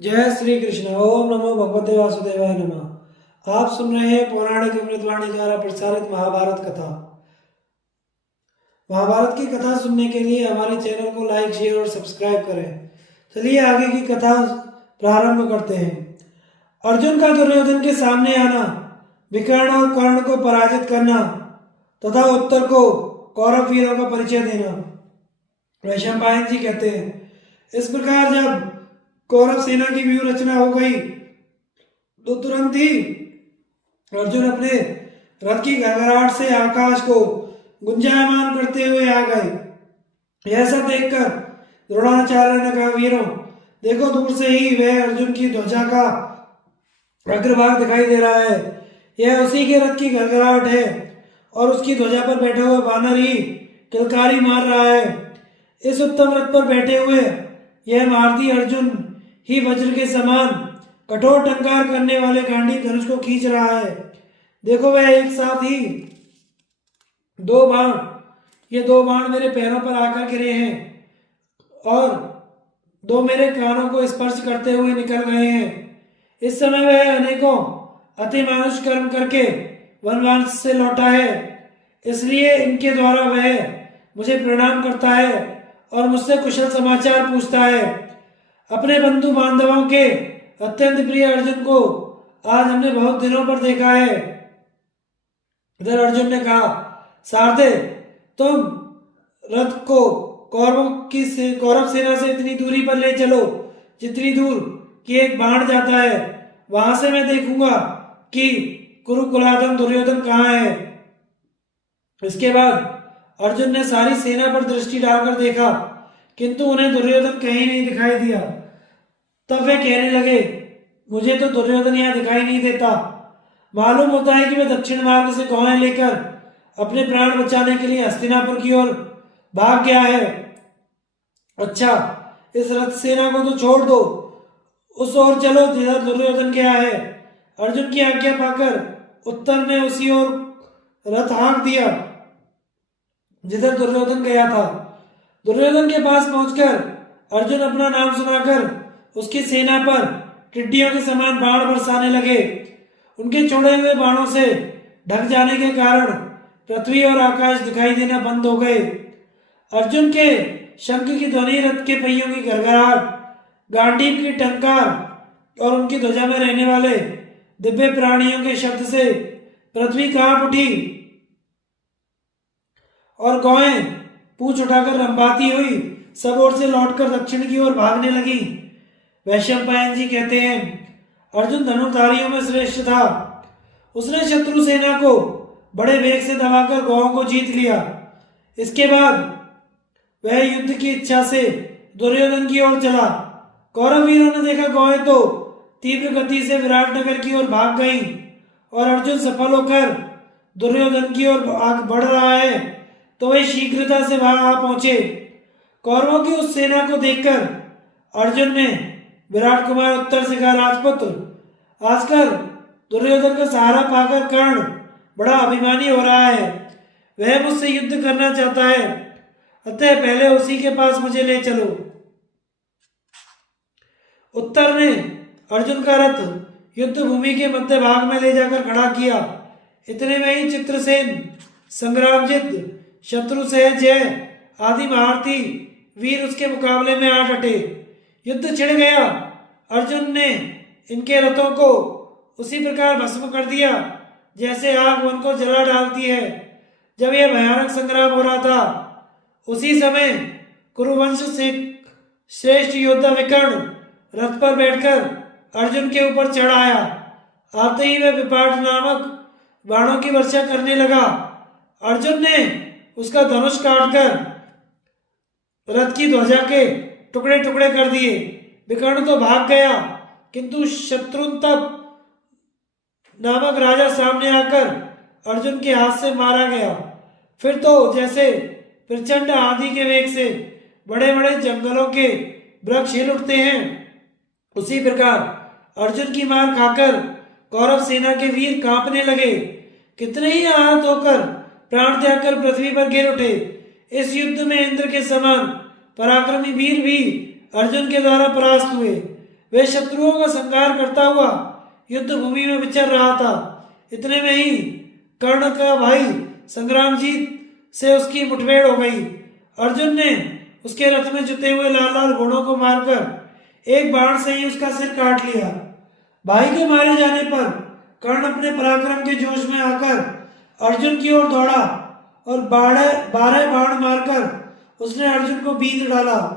जय श्री कृष्ण। ओम नमो भगवते वासुदेवाय नमः। आप सुन रहे हैं पौराणिक अमृतवाणी द्वारा प्रसारित महाभारत कथा। महाभारत की कथा सुनने के लिए हमारे चैनल को लाइक, शेयर और सब्सक्राइब करें। चलिए आगे की कथा प्रारंभ करते हैं। अर्जुन का दुर्योधन के सामने आना, विकर्ण और कर्ण को पराजित करना तथा उत्तर को कौरव वीरों का परिचय देना। वैशंपायन जी कहते हैं, इस प्रकार जब कौरव सेना की व्यूह रचना हो गई तो तुरंत ही अर्जुन अपने रथ की घड़घड़ाहट से आकाश को गुंजायमान करते हुए आ गए। यह सब देखकर द्रोणाचार्य ने कहा, वीरों देखो, दूर से ही वह अर्जुन की ध्वजा का अग्रभाग दिखाई दे रहा है। यह उसी के रथ की घड़घड़ाहट है और उसकी ध्वजा पर बैठा हुआ वानर ही किलकारी मार रहा है। इस उत्तम रथ पर बैठे हुए यह महारथी अर्जुन ही वज्र के समान कठोर टंकार करने वाले गांडीव धनुष को खींच रहा है। देखो, वह एक साथ ही ये दो बाण मेरे पैरों पर आकर गिरे हैं और दो मेरे कानों को स्पर्श करते हुए निकल गए हैं। इस समय वह अनेकों अतिमानुष कर्म करके वनवास से लौटा है, इसलिए इनके द्वारा वह मुझे प्रणाम करता है और मुझसे कुशल समाचार पूछता है। अपने बंधु बांधवों के अत्यंत प्रिय अर्जुन को आज हमने बहुत दिनों पर देखा है। इधर अर्जुन ने कहा, सारथे, तुम रथ को कौरव सेना से इतनी दूरी पर ले चलो जितनी दूर कि एक बाण जाता है। वहां से मैं देखूंगा कि कुरुकुलाधम दुर्योधन कहाँ है। इसके बाद अर्जुन ने सारी सेना पर दृष्टि डालकर देखा, किंतु उन्हें दुर्योधन कहीं नहीं दिखाई दिया। तब वे कहने लगे, मुझे तो दुर्योधन यहाँ दिखाई नहीं देता। मालूम होता है कि वह दक्षिण मार्ग से गौएं लेकर अपने प्राण बचाने के लिए हस्तिनापुर की ओर भाग गया है। अच्छा, इस रथ सेना को तो छोड़ दो, उस ओर चलो जिधर दुर्योधन गया है। अर्जुन की आज्ञा पाकर उत्तर ने उसी ओर रथ हाँक दिया जिधर दुर्योधन गया था। दुर्योधन के पास पहुंचकर अर्जुन अपना नाम सुनाकर उसकी सेना पर टिड्डियों के समान बाण बरसाने लगे। उनके छोड़े हुए बाणों से ढक जाने के कारण पृथ्वी और आकाश दिखाई देना बंद हो गए। अर्जुन के शंख की ध्वनि, रथ के पहियों की घरघराहट, गांडीव की टंकार और उनकी ध्वजा में रहने वाले दिव्य प्राणियों के शब्द से पृथ्वी कांप उठी और गौएं पूंछ उठाकर रंभाती हुई सब ओर से लौटकर दक्षिण की ओर भागने लगी। वैशंपायन जी कहते हैं, अर्जुन धनुर्धारियों में श्रेष्ठ था। उसने शत्रु सेना को बड़े वेग से दबाकर गौओं को जीत लिया। इसके बाद वह युद्ध की इच्छा से दुर्योधन की ओर चला। कौरव वीरों ने देखा गौएं तो तीव्र गति से विराटनगर की ओर भाग गईं और अर्जुन सफल होकर दुर्योधन की ओर आगे बढ़ रहा है तो वे शीघ्रता से वहां आ पहुंचे। कौरवों की उस सेना को देखकर अर्जुन ने विराट कुमार उत्तर से कहा, राजपुत्र, आजकल दुर्योधन का सहारा पाकर कर्ण बड़ा अभिमानी हो रहा है। वह मुझसे युद्ध करना चाहता है, अतः पहले उसी के पास मुझे ले चलो। उत्तर ने अर्जुन का रथ युद्ध भूमि के मध्य भाग में ले जाकर खड़ा किया। इतने में ही चित्रसेन, संग्रामजित, शत्रु सहजय आदि महारथी वीर उसके मुकाबले में आ डटे। युद्ध छिड़ गया। अर्जुन ने इनके रथों को उसी प्रकार भस्म कर दिया जैसे आग वन को जला डालती है। जब यह भयानक संग्राम हो रहा था, उसी समय कुरुवंश से श्रेष्ठ योद्धा विकर्ण रथ पर बैठकर अर्जुन के ऊपर चढ़ आया। आते ही वह विपाट नामक बाणों की वर्षा करने लगा। अर्जुन ने उसका धनुष काटकर रथ की ध्वजा के टुकड़े टुकड़े कर दिए। विकर्ण तो भाग गया, किंतु शत्रुंतप नामक राजा सामने आकर अर्जुन के हाथ से मारा गया। फिर तो जैसे प्रचंड आंधी के वेग से बड़े बड़े जंगलों के वृक्ष हिल उठते हैं, उसी प्रकार अर्जुन की मार खाकर कौरव सेना के वीर कांपने लगे। कितने ही आहत होकर प्राण त्याग कर पृथ्वी पर गिर उठे। इस युद्ध में इंद्र के समान पराक्रमी वीर भी अर्जुन के द्वारा परास्त हुए। वे शत्रुओं का संहार करता हुआ युद्ध भूमि में विचर रहा था। इतने में ही कर्ण का भाई संग्रामजीत से उसकी मुठभेड़ हो गई। अर्जुन ने उसके रथ में जुटे हुए लाल लाल घोड़ों को मारकर एक बाण से ही उसका सिर काट लिया। भाई के मारे जाने पर कर्ण अपने पराक्रम के जोश में आकर अर्जुन की ओर दौड़ा और 12 बाण मारकर उसने अर्जुन को बींध डाला,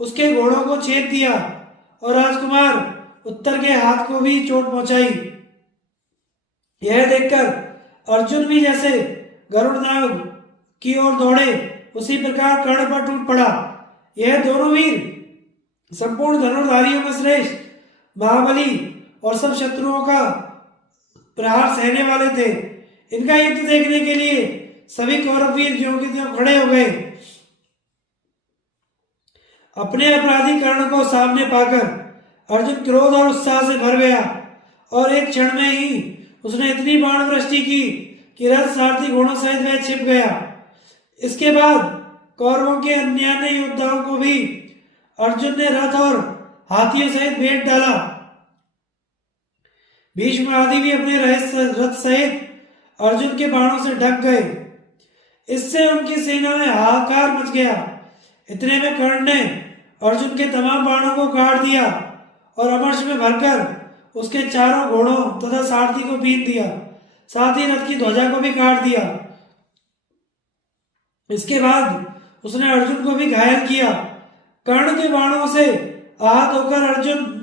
उसके घोड़ों को छेद दिया और राजकुमार उत्तर के हाथ को भी चोट पहुंचाई। यह देखकर अर्जुन भी जैसे गरुड़नाग की ओर दौड़े उसी प्रकार कर्ण पर टूट पड़ा। यह दोनों वीर संपूर्ण धनुर्धारियों में श्रेष्ठ, महाबली और सब शत्रुओं का प्रहार सहने वाले थे। इनका युद्ध देखने के लिए सभी कौरव वीर ज्यों के त्यों खड़े हो गए। अपने अपराधी कर्ण को सामने पाकर अर्जुन क्रोध और उत्साह से भर गया और एक क्षण में ही उसने इतनी बाण वृष्टि की कि रथ सारथी घोड़ों सहित वह छिप गया। इसके बाद कौरवों के अन्य योद्धाओं को भी अर्जुन ने रथ और हाथियों सहित भेंट डाला। भीष्म आदि भी अपने रथ सहित अर्जुन के बाणों से ढक गए। इससे उनकी सेना में हाहाकार मच गया। इतने में कर्ण ने अर्जुन के तमाम बाणों को काट दिया और अमर्ष में भरकर उसके चारों घोड़ों तथा सारथी को बींध दिया, साथ ही रथ की ध्वजा को भी काट दिया। इसके बाद उसने अर्जुन को भी घायल किया। कर्ण के बाणों से आहत होकर अर्जुन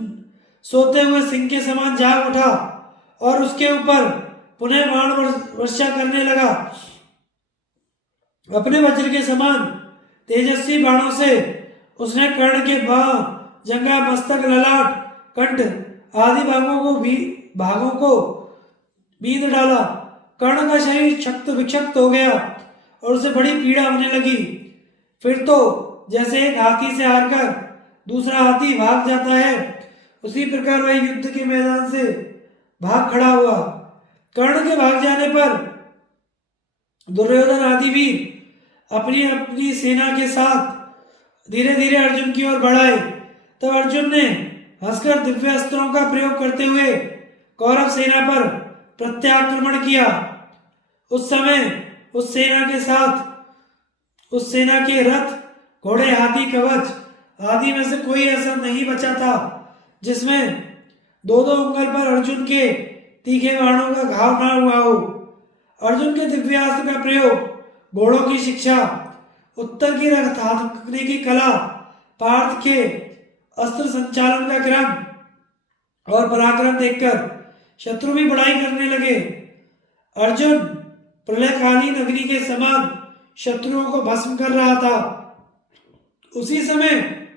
सोते हुए सिंह के समान जाग उठा और उसके ऊपर पुनः बाण वर्षा करने लगा। अपने वज्र के समान तेजस्वी बाणों से उसने कर्ण के बाह, जंघा, मस्तक, ललाट, कंठ आदि भागों को बींध डाला। कर्ण का शरीर क्षत विक्षत हो गया और उसे बड़ी पीड़ा होने लगी। फिर तो जैसे एक हाथी से हारकर दूसरा हाथी भाग जाता है, उसी प्रकार वह युद्ध के मैदान से भाग खड़ा हुआ। कर्ण के भाग जाने पर दुर्योधन आदि वीर अपनी अपनी सेना के साथ धीरे धीरे अर्जुन की ओर बढ़ाए। तब अर्जुन ने हंसकर दिव्य अस्त्रों का प्रयोग करते हुए कौरव सेना पर प्रत्याक्रमण किया। उस समय उस सेना के रथ, घोड़े, हाथी, कवच आदि में से कोई ऐसा नहीं बचा था जिसमें दो दो उंगल पर अर्जुन के तीखे बाणों का घाव ना हुआ हो। अर्जुन के दिव्यास्त्र का प्रयोग, घोड़ों की शिक्षा, उत्तर की रथ हाँकने की कला, पार्थ के अस्त्र संचालन का क्रम और पराक्रम देखकर शत्रु भी बड़ाई करने लगे। अर्जुन प्रलयकालीन अग्नि के समान शत्रुओं को भस्म कर रहा था। उसी समय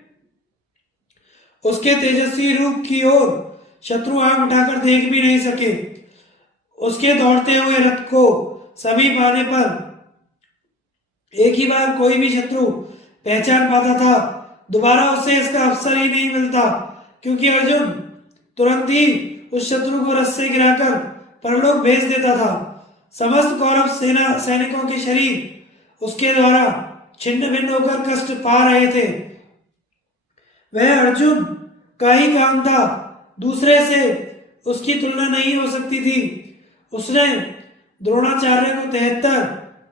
उसके तेजस्वी रूप की ओर शत्रु आंख उठाकर देख भी नहीं सके। उसके दौड़ते हुए रथ को सभी पाने पर एक ही बार कोई भी शत्रु पहचान पाता था। दोबारा उसे इसका अवसर ही नहीं मिलता, क्योंकि अर्जुन तुरंत ही उस शत्रु को रथ से गिराकर परलोक भेज देता था। समस्त कौरव सैनिकों के शरीर उसके द्वारा छिन्न भिन्न होकर कष्ट पा रहे थे। वह अर्जुन का ही काम था, दूसरे से उसकी तुलना नहीं हो सकती थी। उसने द्रोणाचार्य को 73,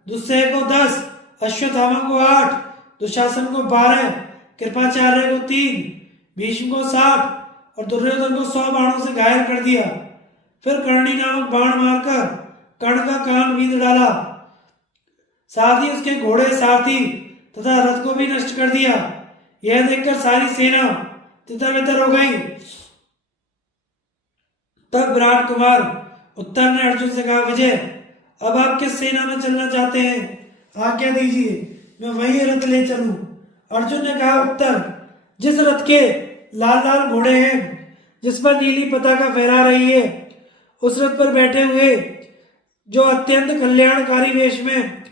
दुस्सह को 10, अश्वत्थामा को 8, दुशासन को 12, कृपाचार्य को 3, भीष्म को 60 और दुर्योधन को 100 बाणों से घायल कर दिया। फिर कर्णी नामक बाण मारकर कर्ण का कान बींध डाला, साथ ही उसके घोड़े, सारथी तथा रथ को भी नष्ट कर दिया। यह देखकर सारी सेना तितर-बितर हो गई। तब विराट कुमार उत्तर ने अर्जुन से कहा, विजय, अब आप किस सेना में चलना चाहते हैं? आज्ञा दीजिए, मैं वही रथ ले चलूं। अर्जुन ने कहा, उत्तर, जिस रथ के लाल लाल घोड़े हैं, जिस पर नीली पताका फहरा रही है, उस रथ पर बैठे हुए जो अत्यंत कल्याणकारी वेश में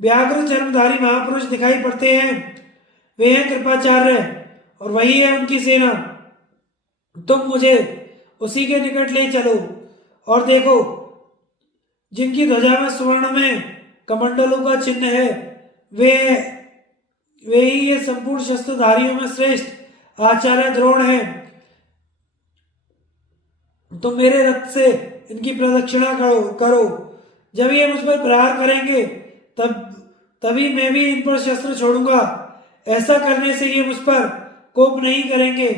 व्याघ्र चर्मधारी महापुरुष दिखाई पड़ते हैं, वे हैं कृपाचार्य और वही है उनकी सेना। तुम मुझे उसी के निकट ले चलो और देखो, जिनकी ध्वजा में स्वर्ण में कमंडलों का चिन्ह है, वे ही ये संपूर्ण शस्त्रधारियों में श्रेष्ठ आचार्य द्रोण हैं। तुम मेरे रथ से इनकी प्रदक्षिणा करो। जब ये मुझ पर प्रहार करेंगे तभी मैं भी इन पर शस्त्र छोड़ूंगा। ऐसा करने से ये मुझ पर कोप नहीं करेंगे।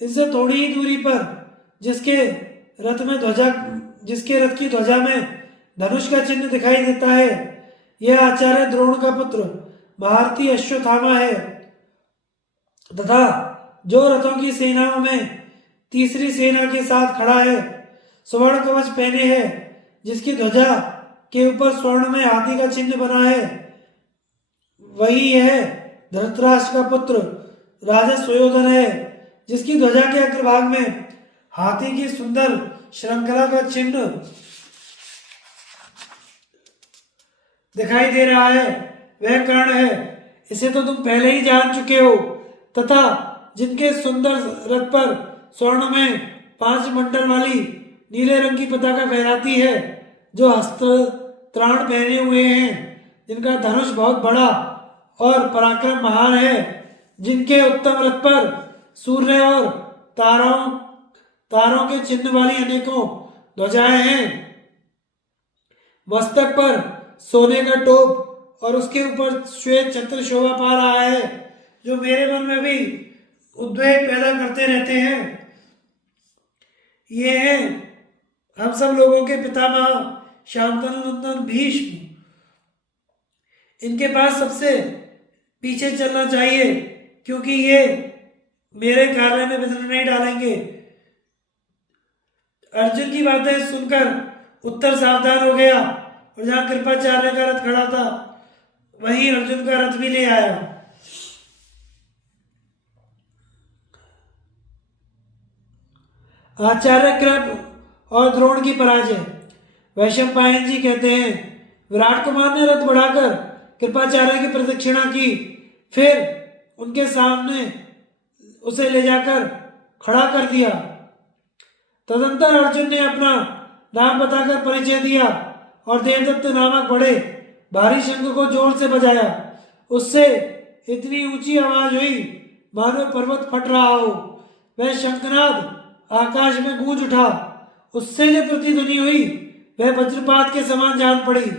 इनसे थोड़ी ही दूरी पर जिसके जिसके रथ की ध्वजा में धनुष का चिन्ह दिखाई देता है, यह आचार्य द्रोण का पुत्र महारथी अश्वत्थामा है तथा जो रथों की सेनाओं में तीसरी सेना के साथ खड़ा है, स्वर्ण कवच पहने है, जिसकी ध्वजा के ऊपर स्वर्ण में हाथी का चिन्ह बना है, वही है धृतराष्ट्र का पुत्र राजा सुयोधन है, जिसकी ध्वजा के अग्रभाग में हाथी की सुंदर श्रृंखला का चिन्ह दिखाई दे रहा है, वह कर्ण है। इसे तो तुम पहले ही जान चुके हो। तथा जिनके सुंदर रथ पर स्वर्ण में 5 मंडल वाली नीले रंग की पताका फहराती है, जो हस्त्र त्राण पहने हुए हैं, जिनका धनुष बहुत बड़ा और पराक्रम महान है, जिनके उत्तम रथ पर सूर्य और तारों के चिन्ह वाली अनेकों ध्वजाएं हैं, मस्तक पर सोने का टोप और उसके ऊपर श्वेत छत्र शोभा पा रहा है, जो मेरे मन में भी उद्वेग पैदा करते रहते हैं। ये हैं हम सब लोगों के पितामह शांतनु नंदन भीष्म। इनके पास सबसे पीछे चलना चाहिए, क्योंकि ये मेरे कार्य में विघ्न नहीं डालेंगे। अर्जुन की बातें सुनकर उत्तर सावधान हो गया और जहां कृपाचार्य का रथ खड़ा था वहीं अर्जुन का रथ भी ले आया। आचार्य कृप और द्रोण की पराजय। वैशंपायन जी कहते हैं, विराट कुमार ने रथ बढ़ाकर कृपाचार्य की प्रदक्षिणा की, फिर उनके सामने उसे ले जाकर खड़ा कर दिया। तदंतर अर्जुन ने अपना नाम बताकर परिचय दिया और देवदत्त नामक बड़े भारी शंख को जोर से बजाया। उससे इतनी ऊंची आवाज हुई मानो पर्वत फट रहा हो। वह शंखनाद आकाश में गूंज उठा। उससे जो प्रतिध्वनि हुई वह वज्रपात के समान जान पड़ी।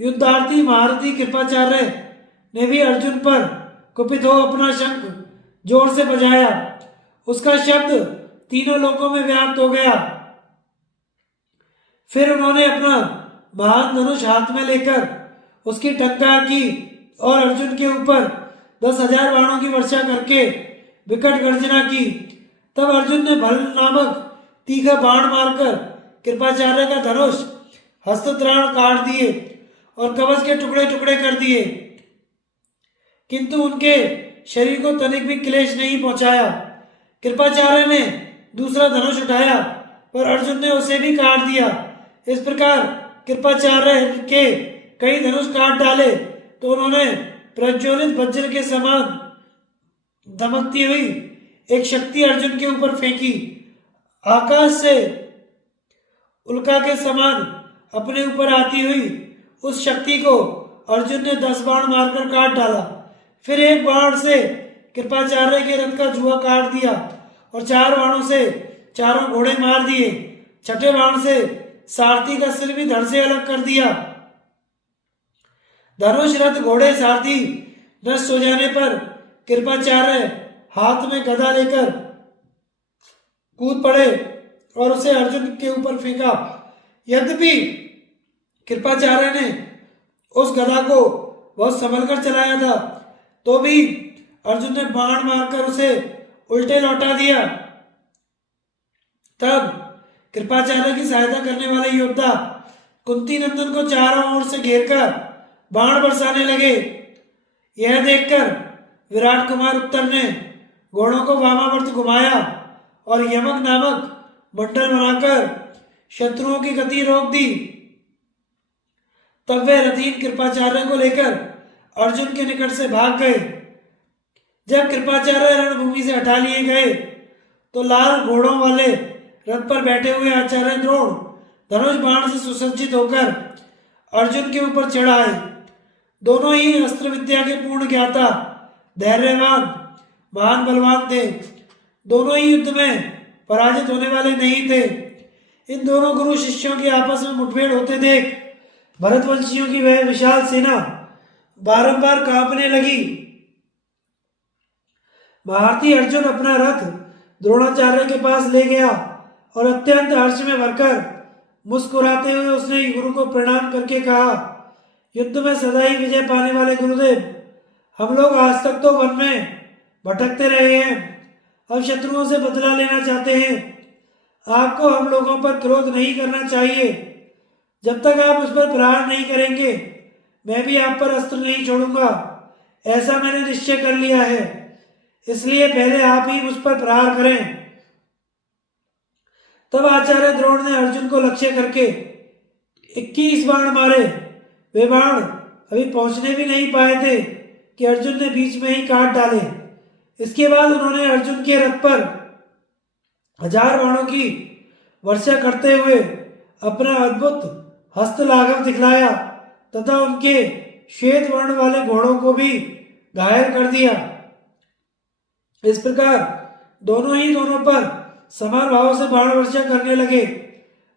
युद्धार्थी महारथी कृपाचार्य ने भी अर्जुन पर कुपित हो अपना शंख जोर से बजाया। उसका शब्द तीनों लोकों में व्याप्त हो गया। फिर उन्होंने अपना महान धनुष हाथ में लेकर उसकी टंकार की और अर्जुन के ऊपर 10,000 बाणों की वर्षा करके विकट गर्जना की। तब अर्जुन ने भल नामक तीखा बाण मारकर कृपाचार्य का धनुष हस्तत्राण काट दिए और कवच के टुकड़े टुकड़े कर दिए, किंतु उनके शरीर को तनिक भी क्लेश नहीं पहुंचाया। कृपाचार्य ने दूसरा धनुष उठाया पर अर्जुन ने उसे भी काट दिया। इस प्रकार कृपाचार्य के कई धनुष काट डाले तो उन्होंने प्रज्वलित वज्र के समान दमकती हुई एक शक्ति अर्जुन के ऊपर फेंकी। आकाश से उल्का के समान अपने ऊपर आती हुई उस शक्ति को अर्जुन ने 10 बाण मारकर काट डाला। फिर एक बाण से कृपाचार्य के रथ का जुआ काट दिया और 4 बाणों से चारों घोड़े मार दिए। छठे बाण से सारथी का सिर भी धड़ से अलग कर दिया। धनुष रथ घोड़े सारथी नष्ट हो जाने पर कृपाचार्य हाथ में गदा लेकर कूद पड़े और उसे अर्जुन के ऊपर फेंका। यद्यपि कृपाचार्य ने उस गदा को बहुत संभल कर चलाया था, तो भी अर्जुन ने बाण मारकर उसे उल्टे लौटा दिया। तब कृपाचार्य की सहायता करने वाले योद्धा कुंती नंदन को चारों ओर से घेरकर बाण बरसाने लगे। यह देखकर विराट कुमार उत्तर ने घोड़ों को वामावर्त घुमाया और यमक नामक मंडल बनाकर शत्रुओं की गति रोक दी। तब वे रथीन कृपाचार्य को लेकर अर्जुन के निकट से भाग गए। जब कृपाचार्य रणभूमि से हटा लिए गए तो लाल घोड़ों वाले रथ पर बैठे हुए आचार्य द्रोण धनुष बाण से सुसज्जित होकर अर्जुन के ऊपर चढ़ आए। दोनों ही अस्त्र विद्या के पूर्ण ज्ञाता, धैर्यवान, महान बलवान थे। दोनों ही युद्ध में पराजित होने वाले नहीं थे। इन दोनों गुरु शिष्यों की आपस में मुठभेड़ होते देख भरतवंशियों की वह विशाल सेना बारंबार कांपने लगी। महारथी अर्जुन अपना रथ द्रोणाचार्य के पास ले गया और अत्यंत हर्ष में भरकर मुस्कुराते हुए उसने गुरु को प्रणाम करके कहा, युद्ध में सदा ही विजय पाने वाले गुरुदेव, हम लोग आज तक तो वन में भटकते रहे हैं, अब शत्रुओं से बदला लेना चाहते हैं। आपको हम लोगों पर क्रोध नहीं करना चाहिए। जब तक आप उस पर प्रहार नहीं करेंगे मैं भी आप पर अस्त्र नहीं छोड़ूंगा, ऐसा मैंने निश्चय कर लिया है। इसलिए पहले आप ही मुझ पर प्रहार करें। तब आचार्य द्रोण ने अर्जुन को लक्ष्य करके 21 बाण मारे। वे बाण अभी पहुंचने भी नहीं पाए थे कि अर्जुन ने बीच में ही काट डाले। इसके बाद उन्होंने अर्जुन के रथ पर 1000 बाणों की वर्षा करते हुए अपना अद्भुत हस्त लाघव दिखलाया तथा उनके श्वेत वर्ण वाले घोड़ों को भी घायल कर दिया। इस प्रकार दोनों पर समान भाव से बाण वर्षा करने लगे।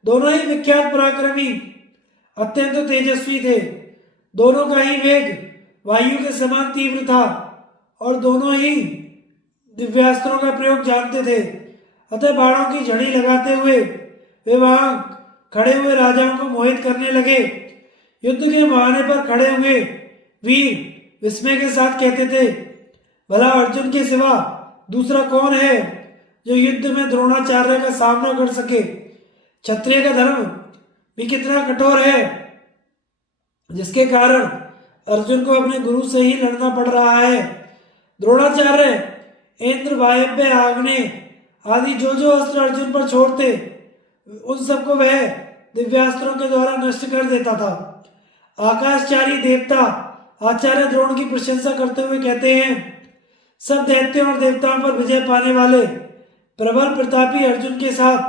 दोनों ही विख्यात पराक्रमी अत्यंत तेजस्वी थे। दोनों का ही वेग वायु के समान तीव्र था और दोनों ही दिव्यास्त्रों का प्रयोग जानते थे। अतः बाणों की झड़ी लगाते हुए वे वहां खड़े हुए राजाओं को मोहित करने लगे। युद्ध के मुहाने पर खड़े हुए वीर विस्मय के साथ कहते थे, भला अर्जुन के सिवा दूसरा कौन है जो युद्ध में द्रोणाचार्य का सामना कर सके। क्षत्रिय का धर्म भी कितना कठोर है जिसके कारण अर्जुन को अपने गुरु से ही लड़ना पड़ रहा है। द्रोणाचार्य इंद्र, वायव्य, आग्नेय आदि जो अस्त्र अर्जुन पर छोड़ते उन सबको वह दिव्यास्त्रों के द्वारा नष्ट कर देता था। आकाशचारी देवता आचार्य द्रोण की प्रशंसा करते हुए कहते हैं, सब दैत्यों और देवताओं पर विजय पाने वाले प्रबल प्रतापी अर्जुन के साथ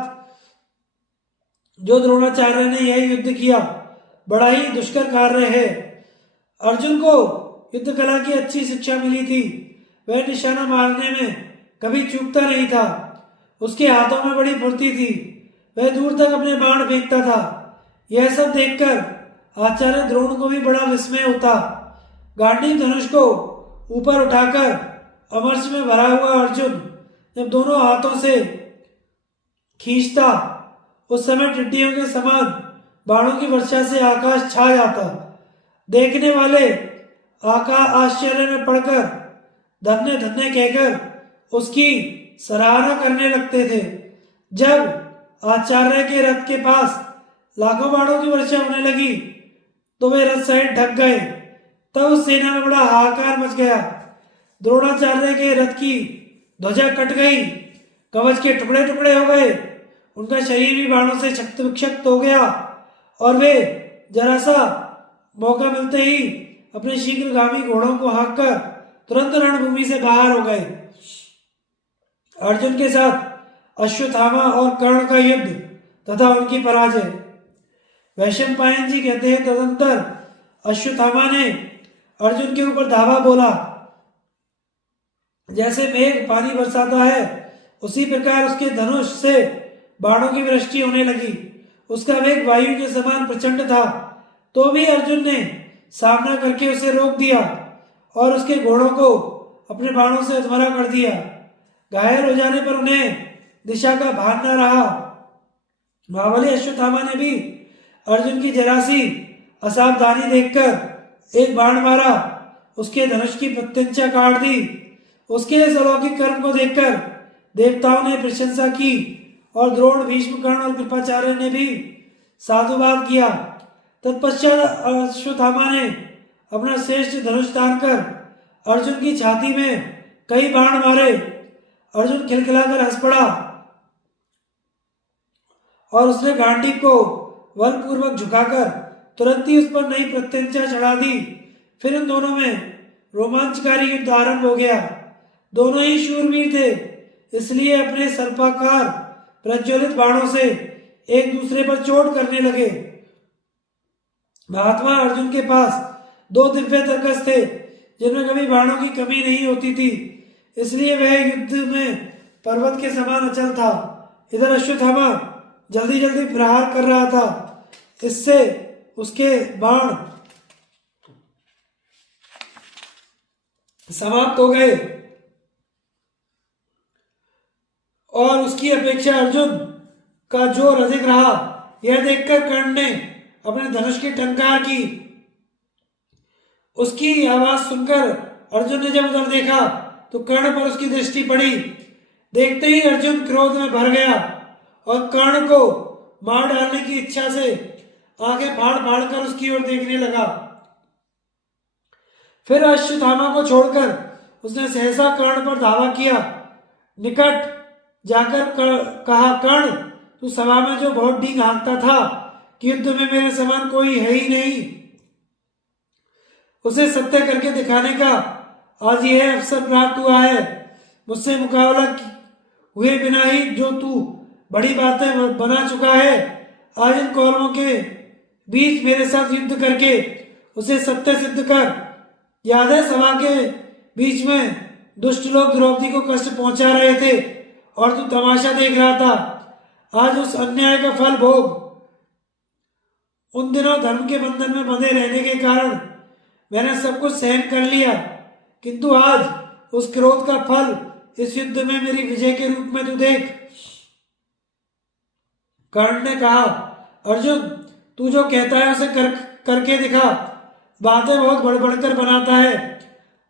जो द्रोणाचार्य ने यह युद्ध किया बड़ा ही दुष्कर कार्य है। अर्जुन को युद्ध कला की अच्छी शिक्षा मिली थी। वह निशाना मारने में कभी चूकता नहीं था। उसके हाथों में बड़ी फुर्ती थी। वह दूर तक अपने बाण फेंकता था। यह सब देखकर आचार्य द्रोण को भी बड़ा विस्मय होता। गांडीव धनुष को ऊपर उठाकर अमर्ष में भरा हुआ अर्जुन जब दोनों हाथों से खींचता उस समय टिड्डियों के समान बाणों की वर्षा से आकाश छा जाता। देखने वाले आश्चर्य में पड़कर धन्य धन्य कहकर उसकी सराहना करने लगते थे। जब आचार्य के रथ के पास लाखों बाणों की वर्षा होने लगी तो वे रथ साइड ढक गए। तब उस सेना में बड़ा हाहाकार मच गया। द्रोणाचार्य के रथ की ध्वजा कट गई, कवच के टुकड़े टुकड़े हो गए, उनका शरीर भी बाणों से क्षत विक्षत हो गया और वे जरा सा मौका मिलते ही अपने शीघ्रगामी घोड़ों को हाँककर तुरंत रणभूमि से बाहर हो गए। अर्जुन के साथ अश्वत्थामा और कर्ण का युद्ध तथा उनकी पराजय। वैशंपायन जी कहते हैं, तदंतर अश्वत्थामा ने अर्जुन के ऊपर धावा बोला। जैसे मेघ पानी बरसाता है उसी प्रकार उसके धनुष से बाणों की वृष्टि होने लगी। उसका वेग वायु के समान प्रचंड था, तो भी अर्जुन ने सामना करके उसे रोक दिया और उसके घोड़ों को अपने बाणों से अधमरा कर दिया। घायल हो जाने पर उन्हें दिशा का भान न रहा। महाबली अश्वत्थामा ने भी अर्जुन की जरा सी असावधानी देखकर एक बाण मारा, उसके धनुष की प्रत्यंचा काट दी। उसके इस अलौकिक कर्म को देखकर देवताओं ने प्रशंसा की और द्रोण, भीष्म, कर्ण और कृपाचार्य ने भी साधुवाद किया। तत्पश्चात अश्वत्थामा ने अपना श्रेष्ठ धनुष तानकर अर्जुन की छाती में कई बाण मारे। अर्जुन खिलखिलाकर हंस पड़ा और उसने गांडीव को बलपूर्वक झुकाकर तुरंत ही उस पर नई प्रत्यंचा चढ़ा दी। फिर उन दोनों में रोमांचकारी युद्ध आरंभ हो गया। दोनों ही शूरवीर थे, इसलिए अपने सर्पाकार प्रज्वलित बाणों से एक दूसरे पर चोट करने लगे। महात्मा अर्जुन के पास 2 दिव्य तरकस थे जिनमें कभी बाणों की कमी नहीं होती थी, इसलिए वह युद्ध में पर्वत के समान अचल था। इधर अश्वत्थामा जल्दी जल्दी प्रहार कर रहा था। इससे उसके बाण समाप्त हो गए और उसकी अपेक्षा अर्जुन का जोर अधिक रहा। यह देखकर कर्ण ने अपने धनुष की टंकार की। उसकी आवाज सुनकर अर्जुन ने जब उधर देखा तो कर्ण पर उसकी दृष्टि पड़ी। देखते ही अर्जुन क्रोध में भर गया और कर्ण को मार डालने की इच्छा से आंखें फाड़ फाड़ कर उसकी ओर देखने लगा। फिर अश्वत्थामा को छोड़कर उसने सहसा कर्ण पर धावा किया। निकट जाकर कहा, कर्ण, तू सभा में जो बहुत डींग हाँकता था कि युद्ध में मेरे समान कोई है ही नहीं, उसे सत्य करके दिखाने का आज यह अवसर प्राप्त हुआ है। मुझसे मुकाबला हुए बिना ही जो तू बड़ी बातें बना चुका है, आज इन कौरवों के बीच मेरे साथ युद्ध करके उसे सत्य सिद्ध कर। याद है सभा के बीच में दुष्ट लोग द्रौपदी को कष्ट पहुंचा रहे थे और तू तमाशा देख रहा था। आज उस अन्याय का फल भोग। उन दिनों धर्म के बंधन में बंधे रहने के कारण मैंने सब कुछ सहन कर लिया, किंतु आज उस क्रोध का फल इस युद्ध में मेरी विजय के रूप में तू देख। कर्ण ने कहा, अर्जुन, तू जो कहता है उसे करके दिखा। बातें बहुत बढ़ बढ़कर बनाता है,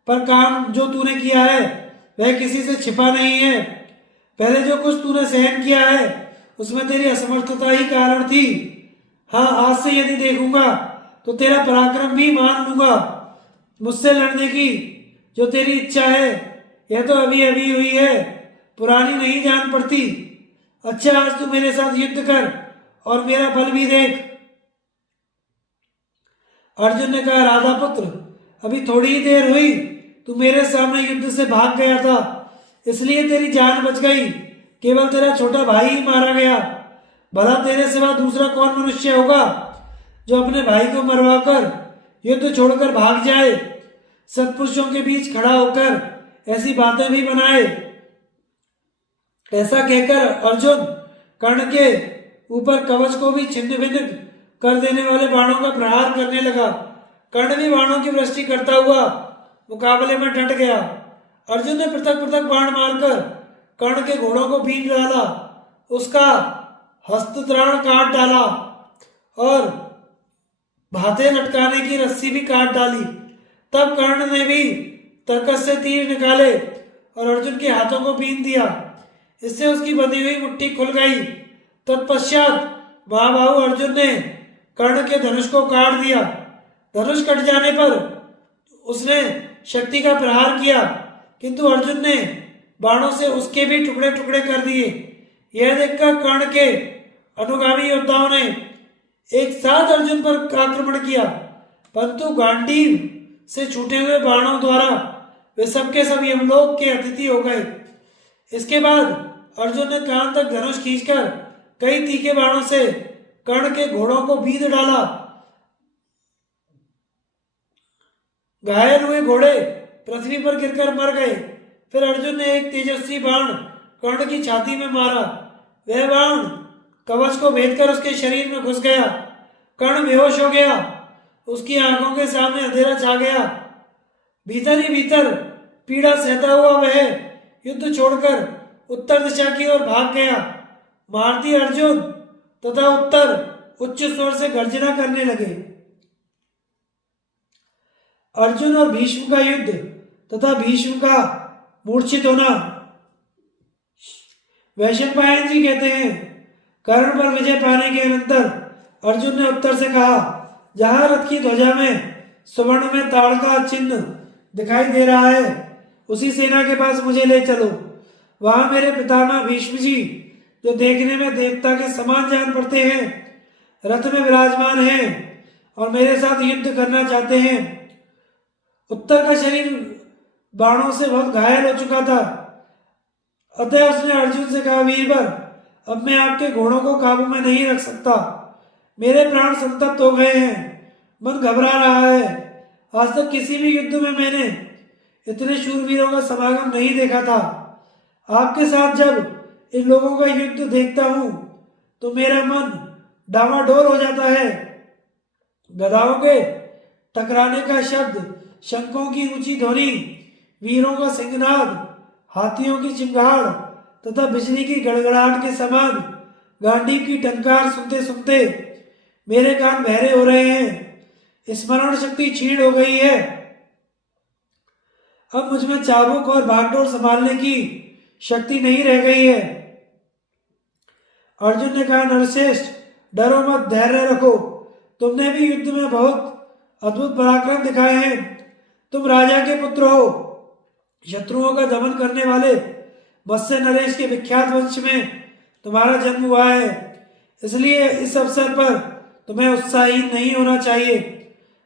पर काम जो तूने किया है वह किसी से छिपा नहीं है। पहले जो कुछ तूने सहन किया है उसमें तेरी असमर्थता ही कारण थी। हाँ, आज से यदि देखूंगा तो तेरा पराक्रम भी मान लूंगा। मुझसे लड़ने की जो तेरी इच्छा है यह तो अभी अभी हुई है, पुरानी नहीं जान पड़ती। अच्छा, आज तू मेरे साथ युद्ध कर और मेरा फल भी देख। अर्जुन ने कहा, राधा पुत्र, अभी थोड़ी ही देर हुई तू मेरे सामने युद्ध से भाग गया था, इसलिए तेरी जान बच गई। केवल तेरा छोटा भाई ही मारा गया। भला तेरे सिवा दूसरा कौन मनुष्य होगा जो अपने भाई को मरवाकर युद्ध छोड़कर भाग जाए, सत्पुरुषों के बीच खड़ा होकर ऐसी बातें भी बनाए। ऐसा कहकर अर्जुन कर्ण के ऊपर कवच को भी छिन्न भिन्न कर देने वाले बाणों का प्रहार करने लगा। कर्ण भी बाणों की वृष्टि करता हुआ मुकाबले में डट गया। अर्जुन ने पृथक पृथक बाण मारकर कर्ण के घोड़ों को बीन डाला, उसका हस्तत्राण काट डाला और भाते लटकाने की रस्सी भी काट डाली। तब कर्ण ने भी तरकस से तीर निकाले और अर्जुन के हाथों को बीन दिया। इससे उसकी बंधी हुई मुट्ठी खुल गई। तत्पश्चात महाबाहु अर्जुन ने कर्ण के धनुष को काट दिया। धनुष कट जाने पर उसने शक्ति का प्रहार किया, किंतु अर्जुन ने बाणों से उसके भी टुकड़े टुकड़े कर दिए। यह देखकर कर्ण के अनुगामी योद्धाओं ने एक साथ अर्जुन पर आक्रमण किया, परंतु गांडीव से छूटे हुए बाणों द्वारा वे सबके सब यमलोक के अतिथि हो गए। इसके बाद अर्जुन ने कान तक धनुष खींचकर कई तीखे बाणों से कर्ण के घोड़ों को बीध डाला। घायल हुए घोड़े पृथ्वी पर गिरकर मर गए। फिर अर्जुन ने एक तेजस्वी बाण कर्ण की छाती में मारा। वह बाण कवच को भेदकर उसके शरीर में घुस गया। कर्ण बेहोश हो गया। उसकी आंखों के सामने अंधेरा छा गया। भीतर ही भीतर पीड़ा सहता हुआ वह युद्ध छोड़कर उत्तर दिशा की ओर भाग गया। भारती अर्जुन तथा उत्तर उच्च स्वर से गर्जना करने लगे। अर्जुन और भीष्म का युद्ध तथा भीष्म का मूर्छित होना। वैशंपायन जी कहते हैं, कर्ण पर विजय पाने के अनंतर अर्जुन ने उत्तर से कहा, जहां रथ की ध्वजा में स्वर्ण में ताड़ का चिन्ह दिखाई दे रहा है, उसी सेना के पास मुझे ले चलो। वहां मेरे पितामह भीष्म जी, जो देखने में देवता के समान जान पड़ते हैं, रथ में विराजमान हैं और मेरे साथ युद्ध करना चाहते हैं। उत्तर का शरीर बाणों से बहुत घायल हो चुका था, अतः उसने अर्जुन से कहा, वीरवर, अब मैं आपके घोड़ों को काबू में नहीं रख सकता। मेरे प्राण संतप्त हो गए हैं, मन घबरा रहा है। आज तक किसी भी युद्ध में मैंने इतने शूरवीरों का समागम नहीं देखा था। आपके साथ जब इन लोगों का युद्ध देखता हूं तो मेरा मन डावाडोल हो जाता है। गधाओं के टकराने का शब्द, शंखों की ऊंची ध्वनि, वीरों का सिंहनाद, हाथियों की चिंगाड़ तथा बिजली की गड़गड़ाहट के समान गांडीव की टंकार सुनते सुनते मेरे कान बहरे हो रहे हैं। स्मरण शक्ति क्षीण हो गई है। अब मुझमें चाबुक और भागदौड़ संभालने की शक्ति नहीं रह गई है। अर्जुन ने कहा, नरश्रेष्ठ, डरो मत, धैर्य रखो। तुमने भी युद्ध में बहुत अद्भुत पराक्रम दिखाए हैं। तुम राजा के पुत्र हो। शत्रुओं का दमन करने वाले मत्स्य नरेश के विख्यात वंश में तुम्हारा जन्म हुआ है। इसलिए इस अवसर पर तुम्हें उत्साही नहीं होना चाहिए।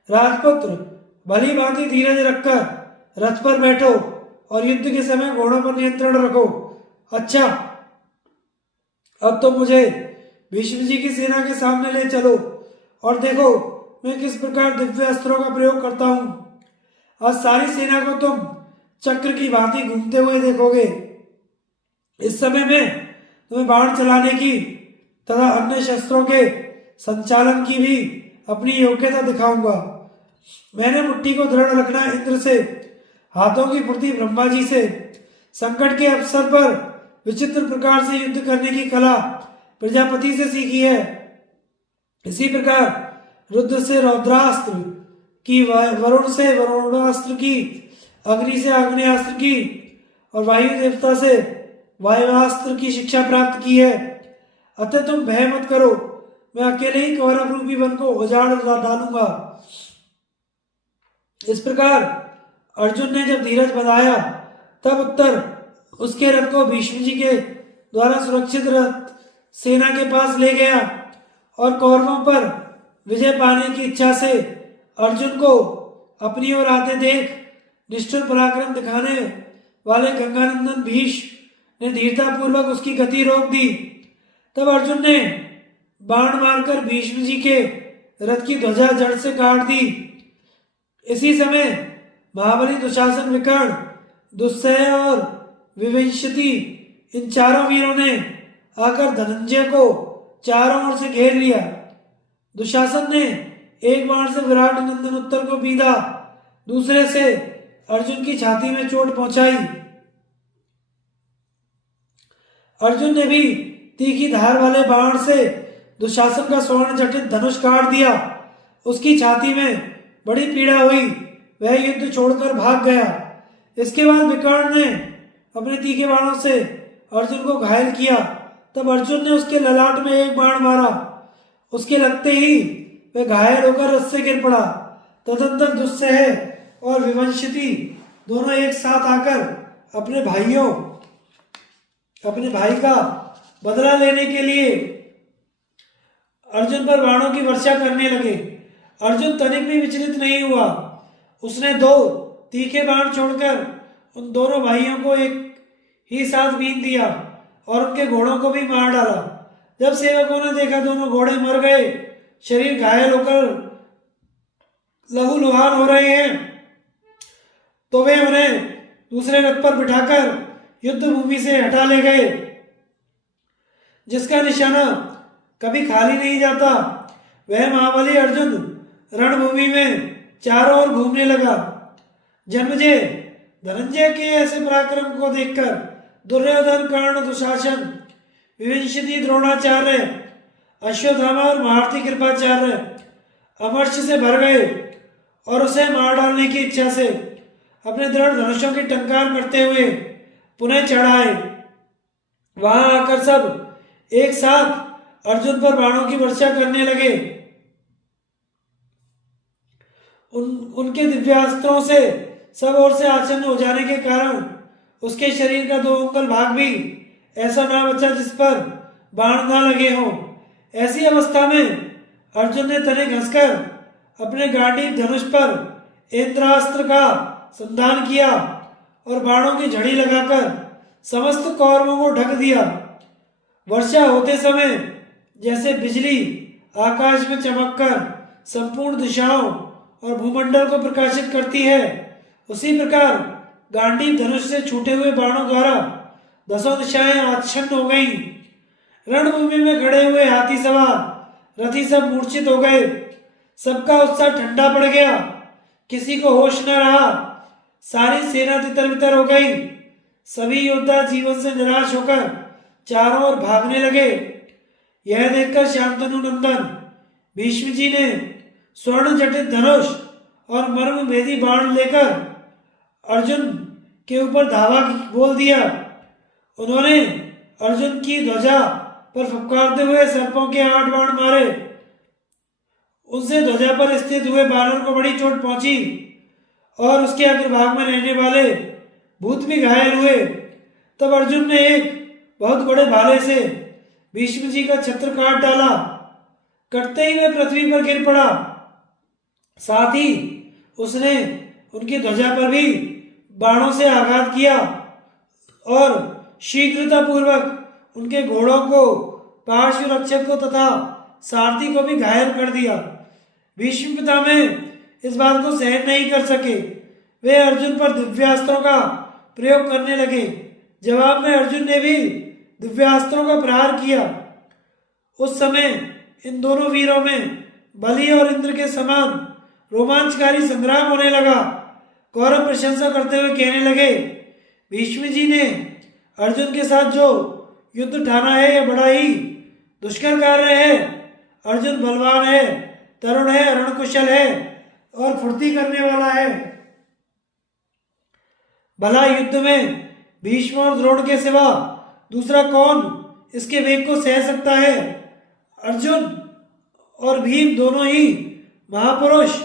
राजपुत्र, भली भांति धीरज रखकर रथ पर बैठो और युद्ध के समय घोड़ों पर नियंत्रण रखो। अच्छा, अब तो मुझे भीष्म जी की सेना के सामने ले चलो और देखो मैं किस प्रकार दिव्य अस्त्रों का प्रयोग करता हूं। आज सारी सेना को तुम चक्र की भांति घूमते हुए देखोगे। इस समय में तुम्हें बाण चलाने की तथा अन्य शस्त्रों के संचालन की भी अपनी योग्यता दिखाऊंगा। मैंने मुट्ठी को दृढ़ रखना इंद्र से, हाथों की फुर्ती ब्रह्मा जी से, संकट के अवसर पर विचित्र प्रकार से युद्ध करने की कला प्रजापति से सीखी है। इसी प्रकार रुद्र से रौद्रास्त्र की, वरुण से वरुणास्त्र की, अग्नि से आग्नेयास्त्र की और वायु देवता से वायुवास्त्र की शिक्षा प्राप्त की है। अतः तुम भय मत करो, मैं अकेले ही कौरव रूपी वन को उजाड़ डालूंगा। इस प्रकार अर्जुन ने जब धीरज बंधाया तब उत्तर उसके रथ को भीष्म जी के द्वारा सुरक्षित रथ सेना के पास ले गया और कौरवों पर विजय पाने की इच्छा से अर्जुन को अपनी ओर आते देख निष्ठुर पराक्रम दिखाने वाले गंगानंदन भीष्म ने धीरतापूर्वक उसकी गति रोक दी। तब अर्जुन ने बाण मारकर भीष्म जी के रथ की ध्वजा जड़ से काट दी। इसी समय महाबली दुशासन, विकर्ण, दुस्सह और विवंशति, इन चारों वीरों ने आकर धनंजय को चारों ओर से घेर लिया। दुशासन ने एक बाण से विराट नंदन उत्तर को बीधा, दूसरे से अर्जुन की छाती में चोट पहुंचाई। अर्जुन ने भी तीखी धार वाले बाण से दुशासन का स्वर्ण जटित धनुष काट दिया। उसकी छाती में बड़ी पीड़ा हुई, वह युद्ध छोड़कर भाग गया। इसके बाद विकर्ण ने अपने तीखे बाणों से अर्जुन को घायल किया। तब अर्जुन ने उसके ललाट में एक बाण मारा, उसके लगते ही वह घायल होकर रथ से गिर पड़ा। तदंतर दुस्सह और विवंशति दोनों एक साथ आकर अपने भाई का बदला लेने के लिए अर्जुन पर बाणों की वर्षा करने लगे। अर्जुन तनिक भी विचलित नहीं हुआ। उसने दो तीखे बाण छोड़कर उन दोनों भाइयों को एक ही साथ बीन दिया और उनके घोड़ों को भी मार डाला। जब सेवकों ने देखा दोनों घोड़े मर गए, शरीर घायल होकर लहूलुहान हो रहे हैं, तो वे उन्हें दूसरे रथ पर बिठाकर युद्ध भूमि से हटा ले गए। जिसका निशाना कभी खाली नहीं जाता, वह महाबली अर्जुन रणभूमि में चारों ओर घूमने लगा। जन्मजय धनंजय के ऐसे पराक्रम को देखकर दुर्योधन, कर्ण, दुशासन, विवंशति, द्रोणाचार्य, अश्वत्थामा और महारथी कृपाचार्य अमर्ष से भर गए और उसे मार डालने की इच्छा से अपने दृढ़ धनुषों की टंकार करते हुए पुनः चढ़ाए। वहां आकर सब एक साथ अर्जुन पर बाणों की वर्षा करने लगे। उनके दिव्यास्त्रों से सब ओर से आच्छन्न हो जाने के कारण उसके शरीर का 2 अंगुल भाग भी ऐसा ना बचा जिस पर बाण ना लगे हों। ऐसी अवस्था में अर्जुन ने तनिक हंसकर अपने गांडीव धनुष पर इंद्रास्त्र का संधान किया और बाणों की झड़ी लगाकर समस्त कौरवों को ढक दिया। वर्षा होते समय जैसे बिजली आकाश में चमककर संपूर्ण दिशाओं और भूमंडल को प्रकाशित करती है, उसी प्रकार गांडीव धनुष से छूटे हुए बाणों द्वारा 10 दिशाएं आच्छन्न हो गईं। रणभूमि में खड़े हुए हाथी सवार रथी सब मूर्छित हो गए। सबका उत्साह ठंडा पड़ गया, किसी को होश न रहा। सारी सेना तितर बितर हो गई। सभी योद्धा जीवन से निराश होकर चारों ओर भागने लगे। यह देखकर शांतनु नंदन भीष्म जी ने स्वर्ण जटित धनुष और मर्म भेदी बाण लेकर अर्जुन के ऊपर धावा बोल दिया। उन्होंने अर्जुन की ध्वजा पर फुफकारते हुए सर्पों के 8 बाण मारे। उनसे ध्वजा पर स्थित हुए बानर को बड़ी चोट पहुंची और उसके अग्रभाग में रहने वाले भूत भी घायल हुए। तब अर्जुन ने एक बहुत बड़े भाले से भीष्म जी का छत्र काट डाला। कटते ही वह पृथ्वी पर गिर पड़ा। साथ ही उसने उनकी ध्वजा पर भी बाणों से आघात किया और शीघ्रता पूर्वक उनके घोड़ों को, पार्श्व रक्षक को तथा सारथी को भी घायल कर दिया। भीष्म पितामह इस बात को सहन नहीं कर सके। वे अर्जुन पर दिव्यास्त्रों का प्रयोग करने लगे। जवाब में अर्जुन ने भी दिव्यास्त्रों का प्रहार किया। उस समय इन दोनों वीरों में बलि और इंद्र के समान रोमांचकारी संग्राम होने लगा। कौरव प्रशंसा करते हुए कहने लगे, भीष्म जी ने अर्जुन के साथ जो युद्ध ठाना है यह बड़ा ही दुष्कर कार्य है। अर्जुन बलवान है, तरुण है, रणकुशल है और फुर्ती करने वाला है। भला युद्ध में भीष्म और द्रोण के सिवा दूसरा कौन इसके वेग को सह सकता है। अर्जुन और भीष्म दोनों ही महापुरुष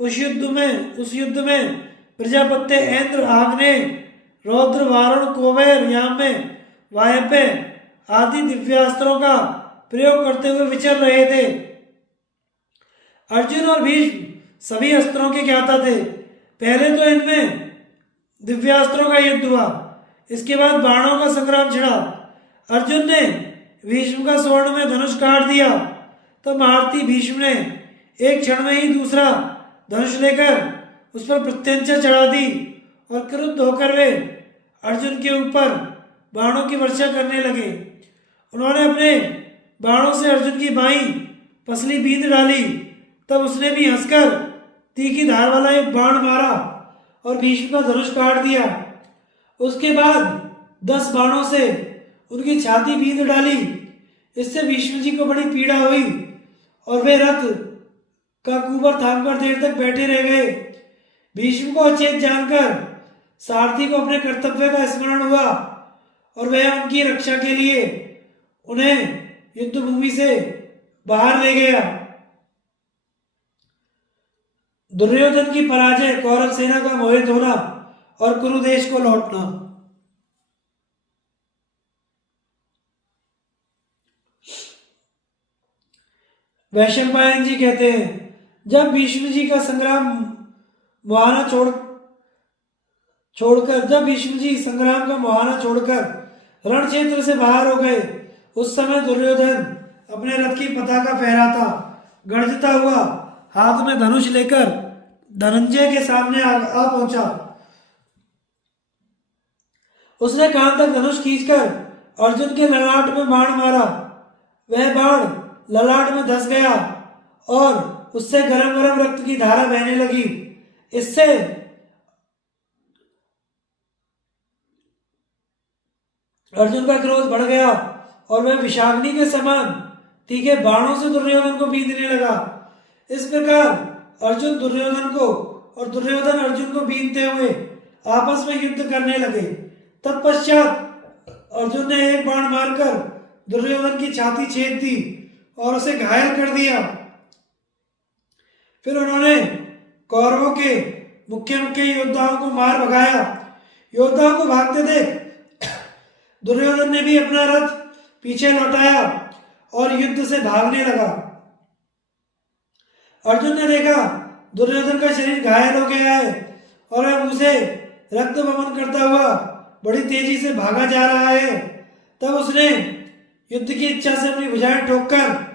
उस युद्ध में प्रजापत्य, ऐन्द्र, आग्नेय, रौद्र, वारुण, कुबेर, याम्य, वायव्य आदि दिव्यास्त्रों का प्रयोग करते हुए विचर रहे थे। अर्जुन और भीष्म सभी अस्त्रों के ज्ञाता थे। पहले तो इनमें दिव्यास्त्रों का युद्ध हुआ, इसके बाद बाणों का संग्राम छिड़ा। अर्जुन ने भीष्म का स्वर्ण में धनुष काट दिया, तो महारथी भीष्म ने एक क्षण में ही दूसरा धनुष लेकर उस पर प्रत्यंचा चढ़ा दी और क्रुद्ध होकर वे अर्जुन के ऊपर बाणों की वर्षा करने लगे। उन्होंने अपने बाणों से अर्जुन की बाईं पसली बींध डाली। तब उसने भी हंसकर तीखी धार वाला एक बाण मारा और भीष्म का धनुष काट दिया। उसके बाद 10 बाणों से उनकी छाती बींध डाली। इससे भीष्म जी को बड़ी पीड़ा हुई और वे रथ का कुबर थामकर देर तक बैठे रह गए। भीष्म को अचेत जानकर सारथी को अपने कर्तव्य का स्मरण हुआ और वह उनकी रक्षा के लिए उन्हें युद्ध भूमि से बाहर ले गया। दुर्योधन की पराजय, कौरव सेना का मोहित होना और कुरु देश को लौटना। वैशंपायन जी कहते हैं, जब भीष्म जी का संग्राम मुहाना छोड़कर रण क्षेत्र से बाहर हो गए, उस समय दुर्योधन अपने रथ की पताका फहराता गर्जता हुआ हाथ में धनुष लेकर धनंजय के सामने आ पहुंचा। उसने कान तक धनुष खींचकर अर्जुन के ललाट में बाण मारा। वह बाण ललाट में धंस गया और उससे गरम गरम रक्त की धारा बहने लगी। इससे अर्जुन का क्रोध बढ़ गया और वह विषाग्नि के समान तीखे बाणों से दुर्योधन को बींधने लगा। इस प्रकार अर्जुन दुर्योधन को और दुर्योधन अर्जुन को बीनते हुए आपस में युद्ध करने लगे। तत्पश्चात अर्जुन ने एक बाण मारकर दुर्योधन की छाती छेद दी और उसे घायल कर दिया। फिर उन्होंने कौरवों के मुख्य योद्धाओं को मार भगाया। योद्धाओं को भागते देख दुर्योधन ने भी अपना रथ पीछे लौटाया और युद्ध से भागने लगा। अर्जुन ने देखा दुर्योधन का शरीर घायल हो गया है और वह मुंह से रक्त वमन करता हुआ बड़ी तेजी से भागा जा रहा है। तब उसने युद्ध की इच्छा से अपनी भुजाएं ठोककर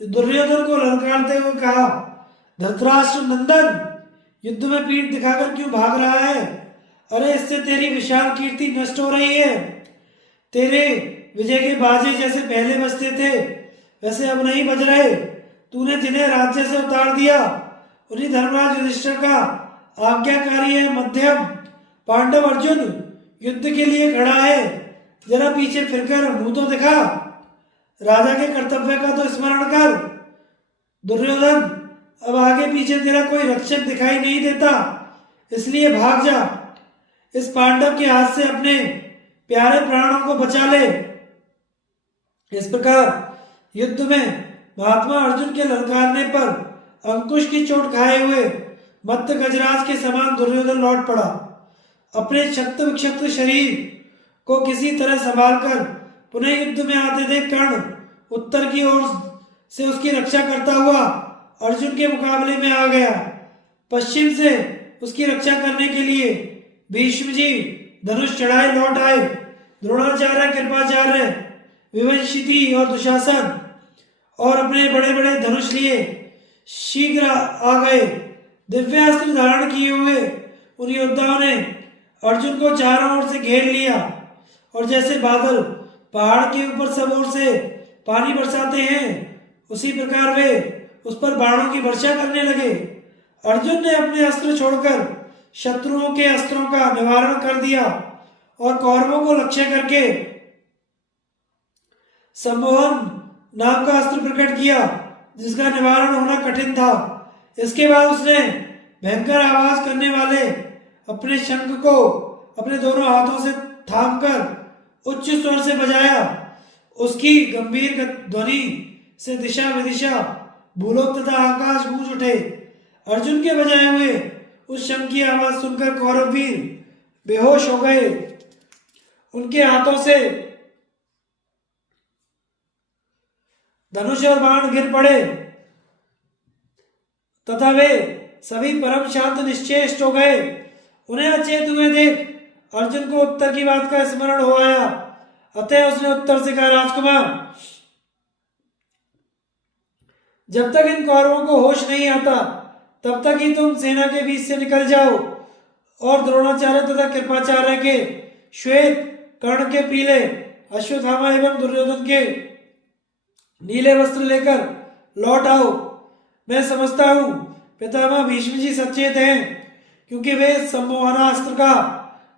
दुर्योधन को ललकारते हुए कहा, धृतराष्ट्र नंदन, युद्ध में पीठ दिखाकर क्यों भाग रहा है? अरे इससे तेरी विशाल कीर्ति नष्ट हो रही है। तेरे विजय के बाजे जैसे पहले बजते थे वैसे अब नहीं बज रहे। तूने जिन्हें राज्य से उतार दिया उन्हीं धर्मराज युधिष्ठिर का आज्ञाकारी है मध्यम पांडव अर्जुन युद्ध के लिए खड़ा है। जरा पीछे फिरकर मुंह तो दिखा। राजा के कर्तव्य का तो स्मरण कर। दुर्योधन, अब आगे पीछे तेरा कोई रक्षक दिखाई नहीं देता, इसलिए भाग जा। इस पांडव के हाथ से अपने प्यारे प्राणों को बचा ले। इस प्रकार युद्ध में महात्मा अर्जुन के ललकारने पर अंकुश की चोट खाए हुए मत्त गजराज के समान दुर्योधन लौट पड़ा। अपने शक्त विक्षक्त शरीर को किसी तरह संभाल कर पुनः युद्ध में आते देख कर्ण उत्तर की ओर से उसकी रक्षा करता हुआ अर्जुन के मुकाबले में आ गया। पश्चिम से उसकी रक्षा करने के लिए भीष्म जी धनुष चढ़ाए लौट आए। द्रोणाचार्य, कृपाचार्य, विवंशिति और दुशासन और अपने बड़े बड़े धनुष लिए शीघ्र आ गए। दिव्यास्त्र धारण किए हुए उन योद्धाओं ने अर्जुन को चारों ओर से घेर लिया और जैसे बादल पहाड़ के ऊपर सब ओर से पानी बरसाते हैं उसी प्रकार वे उस पर बाणों की वर्षा करने लगे। अर्जुन ने अपने अस्त्र छोड़कर शत्रुओं के अस्त्रों का निवारण कर दिया और कौरवों को लक्ष्य करके सम्मोहन नाम का अस्त्र प्रकट किया जिसका निवारण होना कठिन था। इसके बाद उसने भयंकर आवाज करने वाले अपने शंख को अपने दोनों हाथों से थामकर उच्च स्वर से बजाया। उसकी गंभीर ध्वनि से दिशा विदिशा भूलोक तथा आकाश गूंज उठे। अर्जुन के बजाए हुए उस शंख की आवाज सुनकर कौरव वीर बेहोश हो गए। उनके हाथों से धनुष और बाण गिर पड़े तथा वे सभी परम शांत निश्चेष्ट हो गए। उन्हें अचेत हुए देख अर्जुन को उत्तर की बात का स्मरण हो आया। अतः उसने उत्तर से कहा, राजकुमार, जब तक इन कौरवों को होश नहीं आता तब तक ही तुम सेना के बीच से निकल जाओ और द्रोणाचार्य तथा कृपाचार्य के श्वेत, कर्ण के पीले, अश्वत्थामा एवं दुर्योधन के नीले वस्त्र लेकर लौट आओ। मैं समझता हूं पितामह भीष्म जी सचेत हैं क्योंकि वे सम्मोहनास्त्र का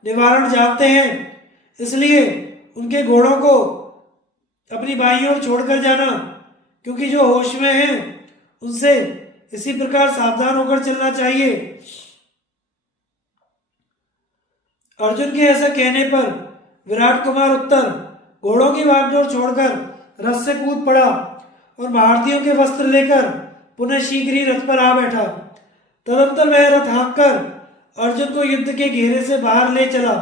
निवारण जानते हैं। इसलिए उनके घोड़ों को अपनी बाईं ओर छोड़कर जाना, क्योंकि जो होश में हैं उनसे इसी प्रकार सावधान होकर चलना चाहिए। अर्जुन के ऐसा कहने पर विराट कुमार उत्तर घोड़ों की बागडोर छोड़कर रथ से कूद पड़ा और महारथियों के वस्त्र लेकर पुनः शीघ्र ही रथ पर आ बैठा। तदंतर वह रथ हाँककर अर्जुन को युद्ध के घेरे से बाहर ले चला।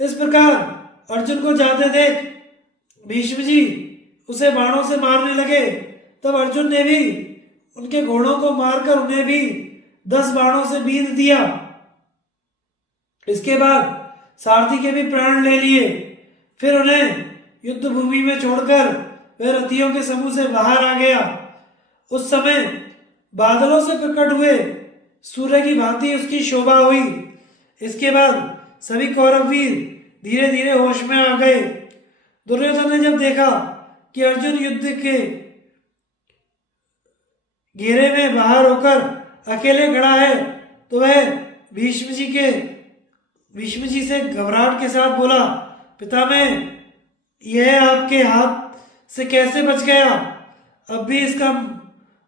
इस प्रकार अर्जुन को जाते देख भीष्म जी उसे बाणों से मारने लगे। तब अर्जुन ने भी उनके घोड़ों को मारकर उन्हें भी 10 बाणों से बींध दिया। इसके बाद सारथी के भी प्राण ले लिए। फिर उन्हें युद्ध भूमि में छोड़कर वह रथियों के समूह से बाहर आ गया। उस समय बादलों से प्रकट हुए सूर्य की भांति उसकी शोभा हुई। इसके बाद सभी कौरव वीर धीरे धीरे होश में आ गए। दुर्योधन ने जब देखा कि अर्जुन युद्ध के घेरे में बाहर होकर अकेले खड़ा है तो वह भीष्म जी से घबराहट के साथ बोला, पितामह, यह आपके हाथ से कैसे बच गया?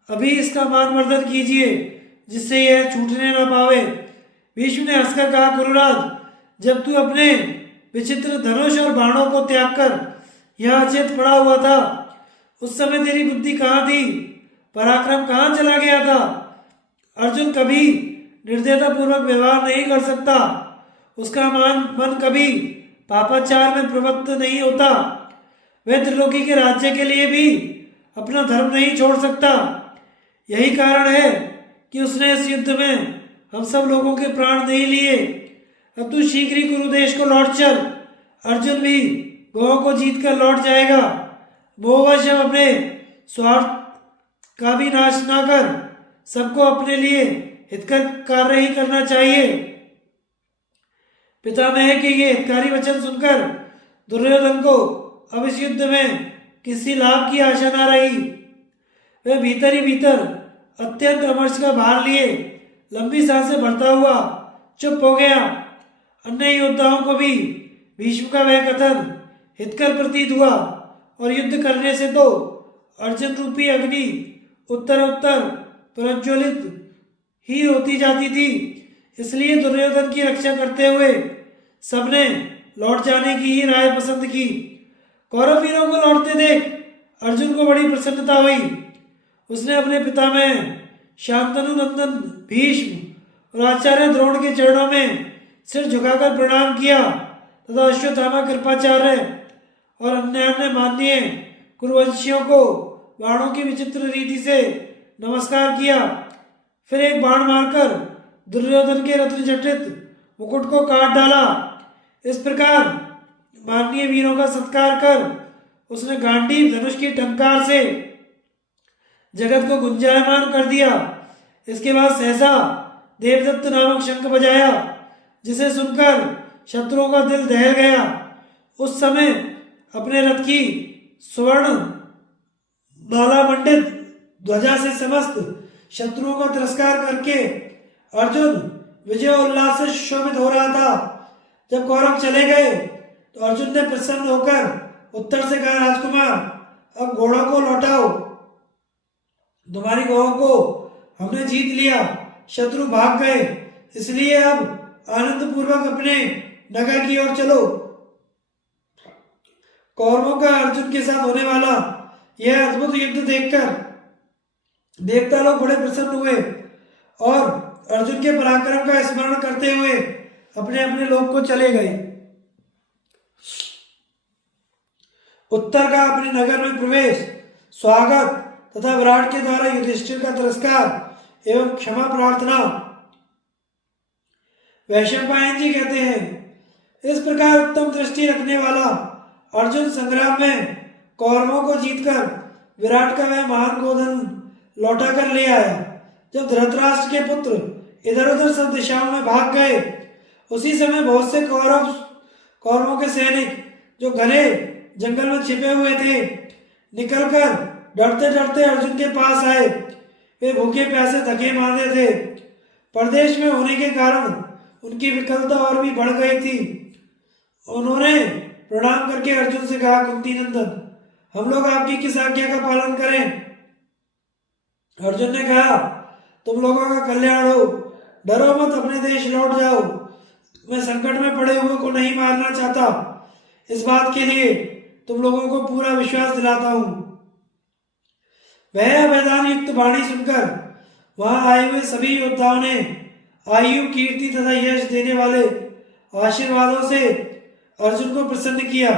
अभी इसका मानवर्धन कीजिए जिससे यह छूटने न पावे। भीष्म ने हंसकर कहा, गुरुराज, जब तू अपने विचित्र धनुष और बाणों को त्याग कर यहाँ अचेत पड़ा हुआ था उस समय तेरी बुद्धि कहाँ थी? पराक्रम कहाँ चला गया था? अर्जुन कभी निर्दयता पूर्वक व्यवहार नहीं कर सकता। उसका मन कभी पापाचार में प्रवृत्त नहीं होता। वह त्रिलोकी के राज्य के लिए भी अपना धर्म नहीं छोड़ सकता। यही कारण है कि उसने इस युद्ध में हम सब लोगों के प्राण नहीं लिए। अब तू शीघ्र ही कुरुदेश को लौट चल। अर्जुन भी गौओं को जीत कर लौट जाएगा। मोहवश हम अपने स्वार्थ का भी नाश ना कर सबको अपने लिए हितकर कार्य ही करना चाहिए। पितामह के ये हितकारी वचन सुनकर दुर्योधन को अब इस युद्ध में किसी लाभ की आशा न रही। वह भीतर ही भीतर अत्यंत अमर्ष का भार लिए लंबी सांसें भरता हुआ चुप हो गया। अन्य योद्धाओं को भी भीष्म का वह कथन हितकर प्रतीत हुआ और युद्ध करने से तो अर्जुन रूपी अग्नि उत्तर उत्तर प्रज्वलित ही होती जाती थी। इसलिए दुर्योधन की रक्षा करते हुए सबने लौट जाने की ही राय पसंद की। कौरव वीरों को लौटते देख अर्जुन को बड़ी प्रसन्नता हुई। उसने अपने पिता में शांतनु नंदन भीष्म और आचार्य द्रोण के चरणों में सिर झुकाकर प्रणाम किया तथा अश्वत्थामा कृपाचार्य और अन्य माननीय कुरुवंशियों को बाणों की विचित्र रीति से नमस्कार किया। फिर एक बाण मारकर दुर्योधन के रत्न जटित मुकुट को काट डाला। इस प्रकार माननीय वीरों का सत्कार कर उसने गांडीव धनुष की टंकार से जगत को गुंजायमान कर दिया। इसके बाद सहसा देवदत्त नामक शंख बजाया, जिसे सुनकर शत्रुओं का दिल दहल गया। उस समय अपने रथ की स्वर्ण माला मंडित ध्वजा से समस्त शत्रुओं का तिरस्कार करके अर्जुन विजय उल्लास से शोभित हो रहा था। जब कौरव चले गए तो अर्जुन ने प्रसन्न होकर उत्तर से कहा, राजकुमार, अब घोड़ों को लौटाओ। तुम्हारी गौओं को हमने जीत लिया, शत्रु भाग गए, इसलिए अब आनंद पूर्वक अपने नगर की ओर चलो। कौरवों का अर्जुन के साथ होने वाला यह अद्भुत युद्ध देखकर देवता लोग बड़े प्रसन्न हुए और अर्जुन के पराक्रम का स्मरण करते हुए अपने अपने लोक को चले गए। उत्तर का अपने नगर में प्रवेश, स्वागत तथा विराट के द्वारा युधिष्ठिर का तिरस्कार एवं क्षमा प्रार्थना वैशंपायन जी कहते हैं। इस प्रकार उत्तम दृष्टि रखने वाला अर्जुन संग्राम में कौरवों को जीतकर विराट का वह महान गोधन लौटा कर ले आया। जब धृतराष्ट्र के पुत्र इधर उधर सब दिशाओं में भाग गए, उसी समय बहुत से कौरवों के सैनिक जो घने जंगल में छिपे हुए थे निकलकर डरते डरते अर्जुन के पास आए। वे भूखे प्यासे थके मांदे थे। परदेश में होने के कारण उनकी विकलता और भी बढ़ गई थी। उन्होंने प्रणाम करके अर्जुन से कहा, कुंती नंदन, हम लोग आपकी किस आज्ञा का पालन करें? अर्जुन ने कहा, तुम लोगों का कल्याण हो, डरो मत, अपने देश लौट जाओ। मैं संकट में पड़े हुए को नहीं मारना चाहता। इस बात के लिए तुम लोगों को पूरा विश्वास दिलाता हूं। वह मैदान युक्त वाणी सुनकर वहां आए हुए सभी योद्धाओं ने आयु, कीर्ति तथा यश देने वाले आशीर्वादों से अर्जुन को प्रसन्न किया।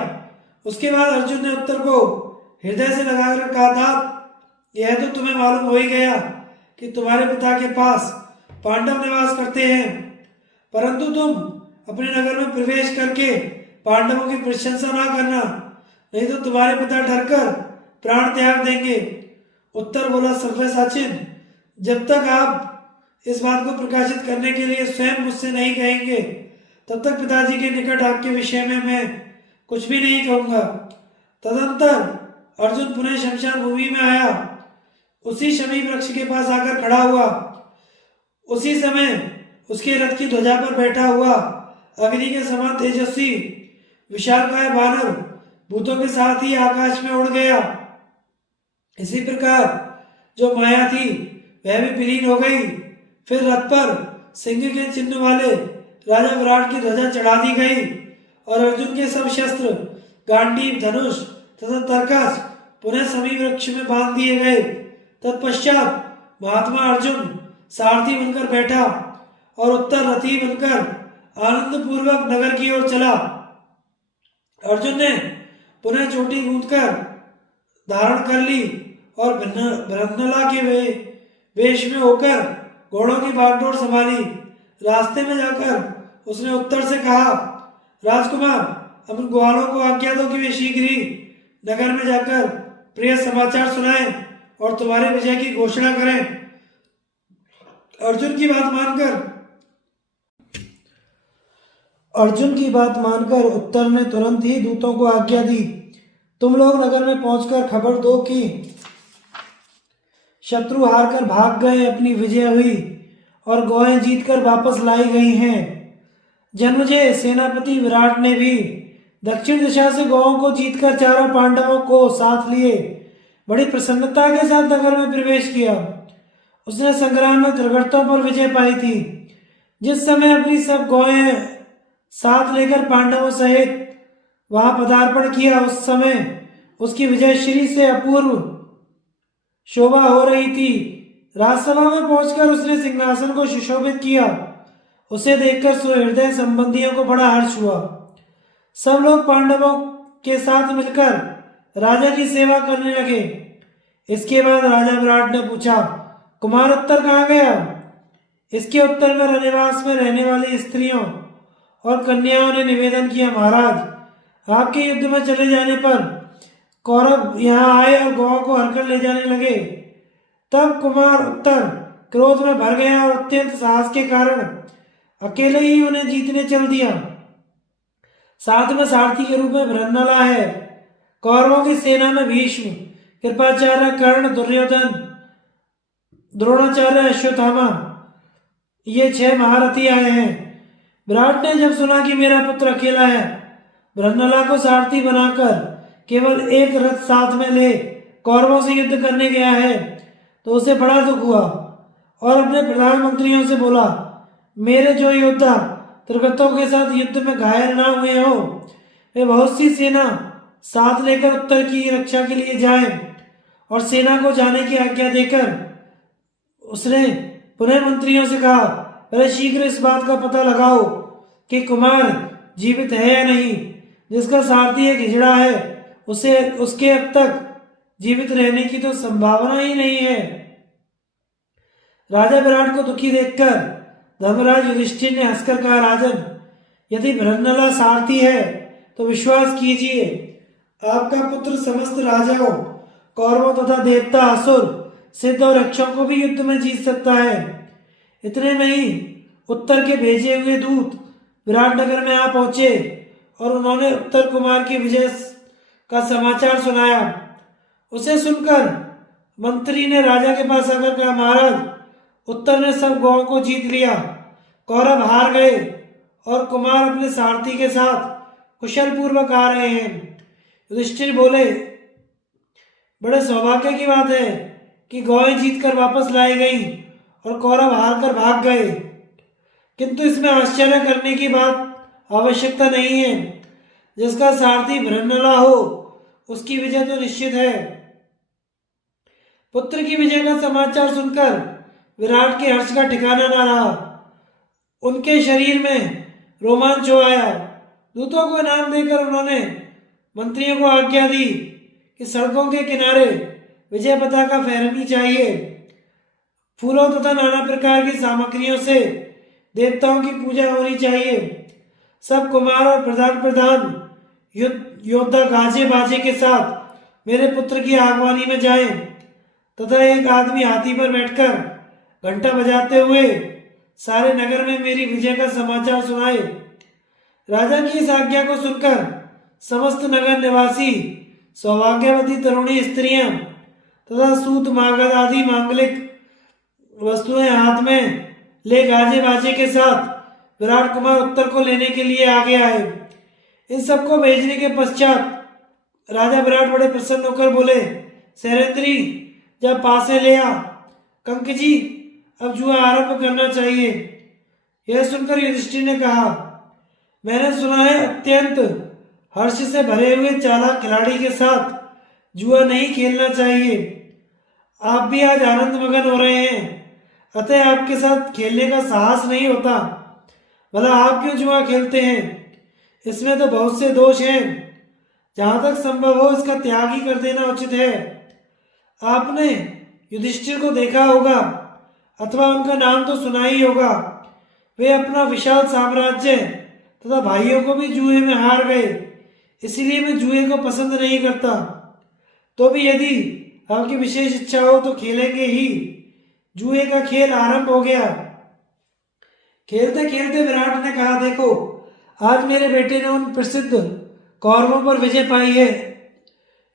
उसके बाद अर्जुन ने उत्तर को हृदय से लगाकर कहा, तात, यह तो तुम्हें मालूम हो ही गया कि तुम्हारे पिता के पास पांडव निवास करते हैं, परंतु तुम अपने नगर में प्रवेश करके पांडवों की प्रशंसा ना करना, नहीं तो तुम्हारे पिता डरकर प्राण त्याग देंगे। उत्तर बोला, सर्वसाचिन, जब तक आप इस बात को प्रकाशित करने के लिए स्वयं मुझसे नहीं कहेंगे, तब तक पिताजी के निकट आपके विषय में मैं कुछ भी नहीं कहूंगा। तदंतर अर्जुन पुनः शमशान भूमि में आया। उसी शमी वृक्ष के पास आकर खड़ा हुआ। उसी समय उसके रथ की ध्वजा पर बैठा हुआ अग्नि के समान तेजस्वी विशालकाय वानर भूतों के साथ ही आकाश में उड़ गया। इसी प्रकार जो माया थी वह भी विलीन हो गई। फिर रथ पर सिंह के चिन्ह वाले राजा विराट की ध्वजा चढ़ा दी गई और अर्जुन के सब शस्त्र, गांडीव, धनुष तथा तरकस पुनः सभी वृक्ष में बांध दिए गए। तत्पश्चात महात्मा अर्जुन सारथी बनकर बैठा और उत्तर रथी बनकर आनंद पूर्वक नगर की ओर चला। अर्जुन ने पुनः चोटी गूंथकर धारण कर ली और भ्रंगनला के वेश में होकर घोड़ों की बागडोर संभाली। रास्ते में जाकर उसने उत्तर से कहा, राजकुमार, अपने ग्वालों को आज्ञा दो कि वे शीघ्र ही नगर में जाकर प्रिय समाचार सुनाएं और तुम्हारे विजय की घोषणा करें। अर्जुन की बात मानकर अर्जुन की बात मानकर उत्तर ने तुरंत ही दूतों को आज्ञा दी, तुम लोग नगर में पहुंचकर खबर दो कि शत्रु हारकर भाग गए, अपनी विजय हुई और गौएं जीतकर वापस लाई गई हैं। जन्मेजय सेनापति विराट ने भी दक्षिण दिशा से गौओं को जीतकर चारों पांडवों को साथ लिए बड़ी प्रसन्नता के साथ नगर में प्रवेश किया। उसने संग्राम में त्रिगर्तों पर विजय पाई थी। जिस समय अपनी सब गौएं साथ लेकर पांडवों सहित वहां पदार्पण किया, उस समय उसकी विजय श्री से अपूर्व शोभा हो रही थी। राजसभा में पहुंचकर उसने सिंहासन को सुशोभित किया। उसे देखकर सुहृदय संबंधियों को बड़ा हर्ष हुआ। सब लोग पांडवों के साथ मिलकर राजा की सेवा करने लगे। इसके बाद राजा विराट ने पूछा, कुमार उत्तर कहाँ गया? इसके उत्तर में रनिवास में रहने वाली स्त्रियों और कन्याओं ने निवेदन किया, महाराज, आपके युद्ध में चले जाने पर कौरव यहाँ आए और गौ को हरकर ले जाने लगे। तब कुमार उत्तर क्रोध में भर गया और अत्यंत साहस के कारण अकेले ही उन्हें जीतने चल दिया। साथ में सारथी के रूप में बृहन्नला है। कौरवों की सेना में भीष्म, कृपाचार्य, कर्ण, दुर्योधन, द्रोणाचार्य, अश्वत्थामा, ये 6 महारथी आए हैं। विराट ने जब सुना कि मेरा पुत्र अकेला है, बृहन्नला को सारथी बनाकर केवल एक रथ साथ में ले कौरवों से युद्ध करने गया है, तो उसे बड़ा दुख हुआ और अपने प्रधानमंत्रियों से बोला, मेरे जो योद्धा त्रिगर्तों के साथ युद्ध में घायल ना हुए हो, वे बहुत सी सेना साथ लेकर उत्तर की रक्षा के लिए जाएं। और सेना को जाने की आज्ञा देकर उसने पुनः मंत्रियों से कहा, पहले शीघ्र इस बात का पता लगाओ कि कुमार जीवित है या नहीं। जिसका सारथी एक हिजड़ा है, उसे उसके अब तक जीवित रहने की तो संभावना ही नहीं है। राजा विराट को दुखी देखकर धर्मराज युधिष्ठिर ने हंसकर कहा, राजन, यदि बृहन्नला सारथी है तो विश्वास कीजिए, आपका पुत्र समस्त राजाओं, कौरवों तथा देवता, असुर, सिद्ध और रक्षों को भी युद्ध में जीत सकता है। इतने में ही उत्तर के भेजे हुए दूत विराटनगर में आ पहुंचे और उन्होंने उत्तर कुमार की विजय का समाचार सुनाया। उसे सुनकर मंत्री ने राजा के पास आकर कहा, महाराज, उत्तर ने सब गौओं को जीत लिया, कौरव हार गए और कुमार अपने सारथी के साथ कुशल पूर्वक आ रहे हैं। युधिष्ठिर बोले, बड़े सौभाग्य की बात है कि गौएं जीतकर वापस लाई गई और कौरव हार कर भाग गए, किंतु इसमें आश्चर्य करने की बात आवश्यकता नहीं है। जिसका सारथी बृहन्नला हो, उसकी विजय तो निश्चित है। पुत्र की विजय का समाचार सुनकर विराट के हर्ष का ठिकाना न रहा। उनके शरीर में रोमांच हो आया। दूतों को इनाम देकर उन्होंने मंत्रियों को आज्ञा दी कि सड़कों के किनारे विजय पताका फहरानी चाहिए। फूलों तथा नाना प्रकार की सामग्रियों से देवताओं की पूजा होनी चाहिए। सब कुमार और प्रधान योद्धा गाजे बाजे के साथ मेरे पुत्र की आगवानी में जाएं तथा एक आदमी हाथी पर बैठकर घंटा बजाते हुए सारे नगर में मेरी विजय का समाचार सुनाए। राजा की इस आज्ञा को सुनकर समस्त नगर निवासी सौभाग्यवती तरुणी स्त्रियां तथा सूत मागध आदि मांगलिक वस्तुएं हाथ में ले गाजे बाजे के साथ विराट कुमार उत्तर को लेने के लिए आगे आए। इन सबको भेजने के पश्चात राजा विराट बड़े प्रसन्न होकर बोले, शैलेंद्री, जब पासे ले आ। कंकजी, अब जुआ आरंभ करना चाहिए। यह सुनकर युधिष्ठिर ने कहा, मैंने सुना है अत्यंत हर्ष से भरे हुए चालाक खिलाड़ी के साथ जुआ नहीं खेलना चाहिए। आप भी आज आनंद मगन हो रहे हैं, अतः आपके साथ खेलने का साहस नहीं होता। भला आप क्यों जुआ खेलते हैं? इसमें तो बहुत से दोष हैं। जहां तक संभव हो इसका त्याग ही कर देना उचित है। आपने युधिष्ठिर को देखा होगा अथवा उनका नाम तो सुना ही होगा। वे अपना विशाल साम्राज्य तथा भाइयों को भी जुए में हार गए, इसलिए मैं जुए को पसंद नहीं करता। तो भी यदि आपकी विशेष इच्छा हो तो खेलेंगे ही। जुए का खेल आरंभ हो गया। खेलते खेलते विराट ने कहा, देखो, आज मेरे बेटे ने उन प्रसिद्ध कौरवों पर विजय पाई है।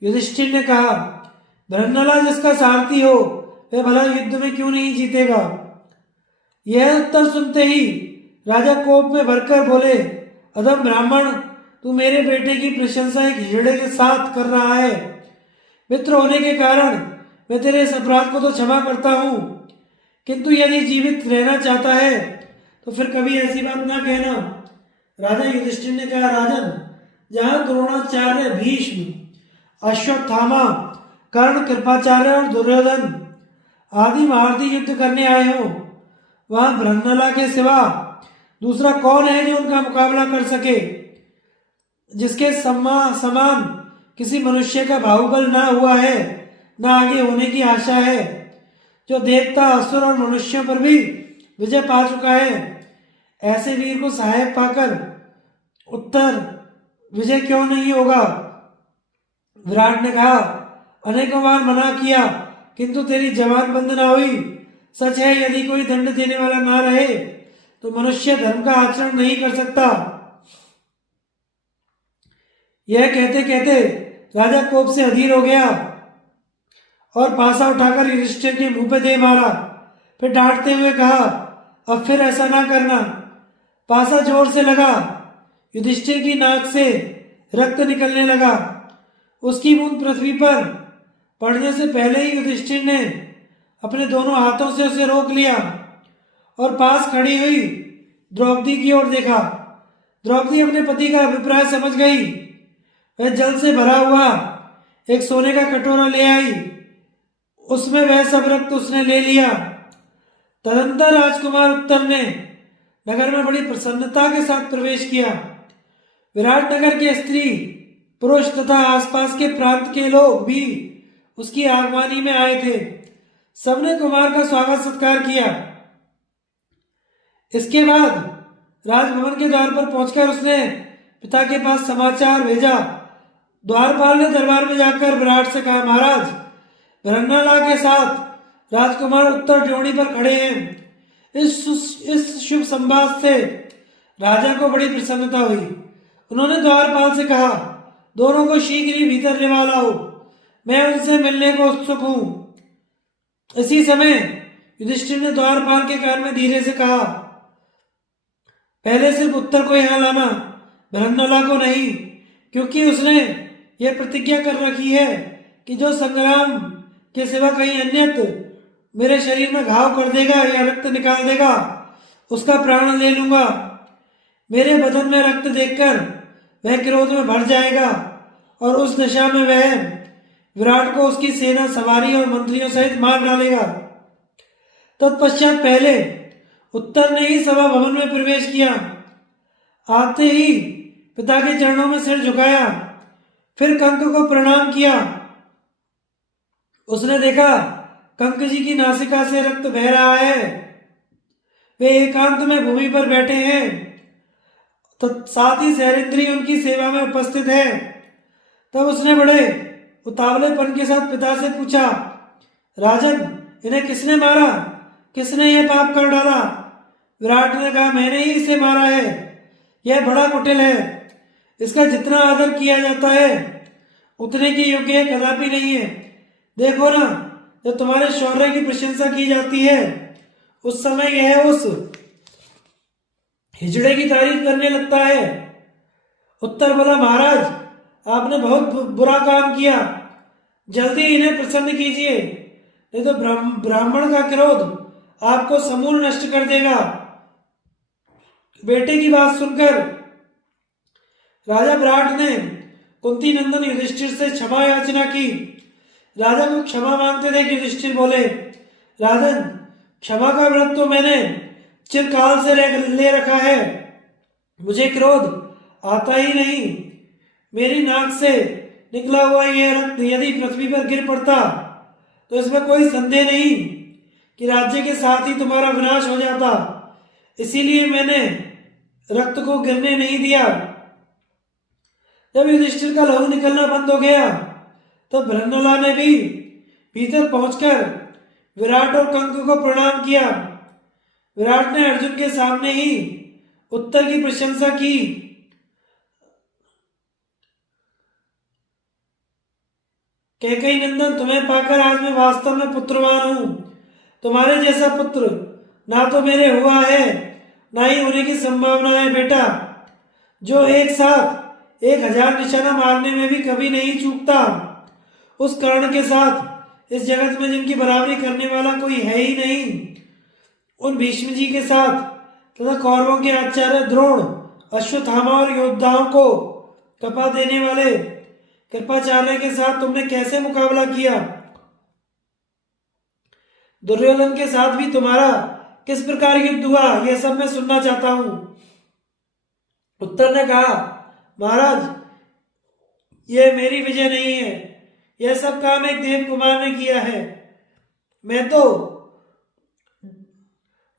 युधिष्ठिर ने कहा, बृहन्नला जिसका सारथी हो वह भला युद्ध में क्यों नहीं जीतेगा। यह उत्तर सुनते ही राजा कोप में भरकर बोले, अधम ब्राह्मण, तू मेरे बेटे की प्रशंसा एक हिजड़े के साथ कर रहा है। मित्र होने के कारण मैं तेरे इस अपराध को तो क्षमा करता हूं, किंतु यदि जीवित रहना चाहता है तो फिर कभी ऐसी बात ना कहना। राजा युधिष्ठिर ने कहा, राजन, जहां द्रोणाचार्य, भीष्म, अश्वत्थामा, कर्ण, कृपाचार्य और दुर्योधन आदि महारथी युद्ध करने आए हो, वहां बृहन्नला के सिवा दूसरा कौन है जो उनका मुकाबला कर सके। जिसके समान किसी मनुष्य का बाहुबल ना हुआ है, ना आगे होने की आशा है, जो देवता, असुर और मनुष्यों पर भी विजय पा चुका है। ऐसे वीर को सहायक पाकर उत्तर विजय क्यों नहीं होगा। विराट ने कहा, अनेकों बार मना किया किंतु तेरी जबान बंद ना हुई। सच है, यदि कोई दंड देने वाला ना रहे तो मनुष्य धर्म का आचरण नहीं कर सकता। यह कहते कहते राजा कोप से अधीर हो गया और पासा उठाकर युधिष्ठिर के मुंह पे दे मारा। फिर डांटते हुए कहा, अब फिर ऐसा ना करना। पासा जोर से लगा। युधिष्ठिर की नाक से रक्त निकलने लगा। उसकी बूंद पृथ्वी पर पड़ने से पहले ही युधिष्ठिर ने अपने दोनों हाथों से उसे रोक लिया और पास खड़ी हुई द्रौपदी की ओर देखा। द्रौपदी अपने पति का अभिप्राय समझ गई। वह जल से भरा हुआ एक सोने का कटोरा ले आई। उसमें वह सब रक्त उसने ले लिया। तदंतर राजकुमार उत्तर ने नगर में बड़ी प्रसन्नता के साथ प्रवेश किया। विराट नगर के स्त्री पुरुष तथा आसपास के प्रांत के लोग भी उसकी आगवानी में आए थे। सबने कुमार का स्वागत सत्कार किया। इसके बाद राजभवन के द्वार पर पहुंचकर उसने पिता के पास समाचार भेजा। द्वारपाल ने दरबार में जाकर विराट से कहा, महाराज, बृहन्नला के साथ राजकुमार उत्तर ड्योढ़ी पर खड़े हैं। इस शुभ संवाद से राजा को बड़ी प्रसन्नता हुई। उन्होंने द्वारपाल से कहा, दोनों को शीघ्र ही भीतर ले लाओ, मैं उनसे मिलने को उत्सुक हूं। इसी समय युधिष्ठिर ने द्वारपाल के कान में धीरे से कहा, पहले सिर्फ उत्तर को यहां लाना, बृहन्नला को नहीं, क्योंकि उसने यह प्रतिज्ञा कर रखी है कि जो संग्राम के सिवा कहीं अन्यत्र मेरे शरीर में घाव कर देगा या रक्त निकाल देगा, उसका प्राण ले लूंगा। मेरे बदन में रक्त देखकर वह क्रोध में भर जाएगा और उस दशा में वह विराट को उसकी सेना सवारी और मंत्रियों सहित मार डालेगा। तत्पश्चात पहले उत्तर ने ही सभा भवन में प्रवेश किया। आते ही पिता के चरणों में सिर झुकाया, फिर कंक को प्रणाम किया। उसने देखा कंक जी की नासिका से रक्त बह रहा है। वे एकांत में भूमि पर बैठे हैं, तो साथ ही सहरिंद्री उनकी सेवा में उपस्थित है। तब उसने बड़े उतावलेपन के साथ पिता से पूछा, राजन, इन्हें किसने मारा? किसने यह पाप कर डाला? विराट ने कहा, मैंने ही इसे मारा है। यह बड़ा कुटिल है। इसका जितना आदर किया जाता है उतने की योग्य कदापि नहीं है। देखो ना, जब तुम्हारे शौर्य की प्रशंसा की जाती है उस समय यह उस हिजड़े की तारीफ करने लगता है। उत्तर बोला, महाराज, आपने बहुत बुरा काम किया। जल्दी इन्हें प्रसन्न कीजिए, नहीं तो ब्राह्मण का क्रोध आपको समूल नष्ट कर देगा। बेटे की बात सुनकर राजा विराट ने कुंती नंदन युधिष्ठिर से क्षमा याचना की। राजा को क्षमा मांगते देख युधिष्ठिर बोले, राजन, क्षमा का व्रत तो मैंने चिरकाल से ले रखा है। मुझे क्रोध आता ही नहीं। मेरी नाक से निकला हुआ यह रक्त यदि पृथ्वी पर गिर पड़ता तो इसमें कोई संदेह नहीं कि राज्य के साथ ही तुम्हारा विनाश हो जाता। इसीलिए मैंने रक्त को गिरने नहीं दिया। जब युधिष्ठिर का लहू निकलना बंद हो गया तो बृहन्नला ने भी भीतर पहुंचकर विराट और कंक को प्रणाम किया। विराट ने अर्जुन के सामने ही उत्तर की प्रशंसा की कैकेयी नंदन, तुम्हें पाकर आज मैं वास्तव में पुत्रवान हूँ। तुम्हारे जैसा पुत्र ना तो मेरे हुआ है, ना ही होने की संभावना है बेटा, जो एक साथ 1000 निशाना मारने में भी कभी नहीं चूकता। उस कर्ण के साथ इस जगत में जिनकी बराबरी करने वाला कोई है ही नहीं। उन भीष्म जी के साथ तथा कौरवों के आचार्य द्रोण, अश्वत्थामा और योद्धाओं को कपा देने वाले कृपाचार्य के साथ तुमने कैसे मुकाबला किया? दुर्योधन के साथ भी तुम्हारा किस प्रकार युद्ध हुआ, यह सब मैं सुनना चाहता हूं। उत्तर ने कहा, महाराज, यह मेरी विजय नहीं है, यह सब काम एक देव कुमार ने किया है। मैं तो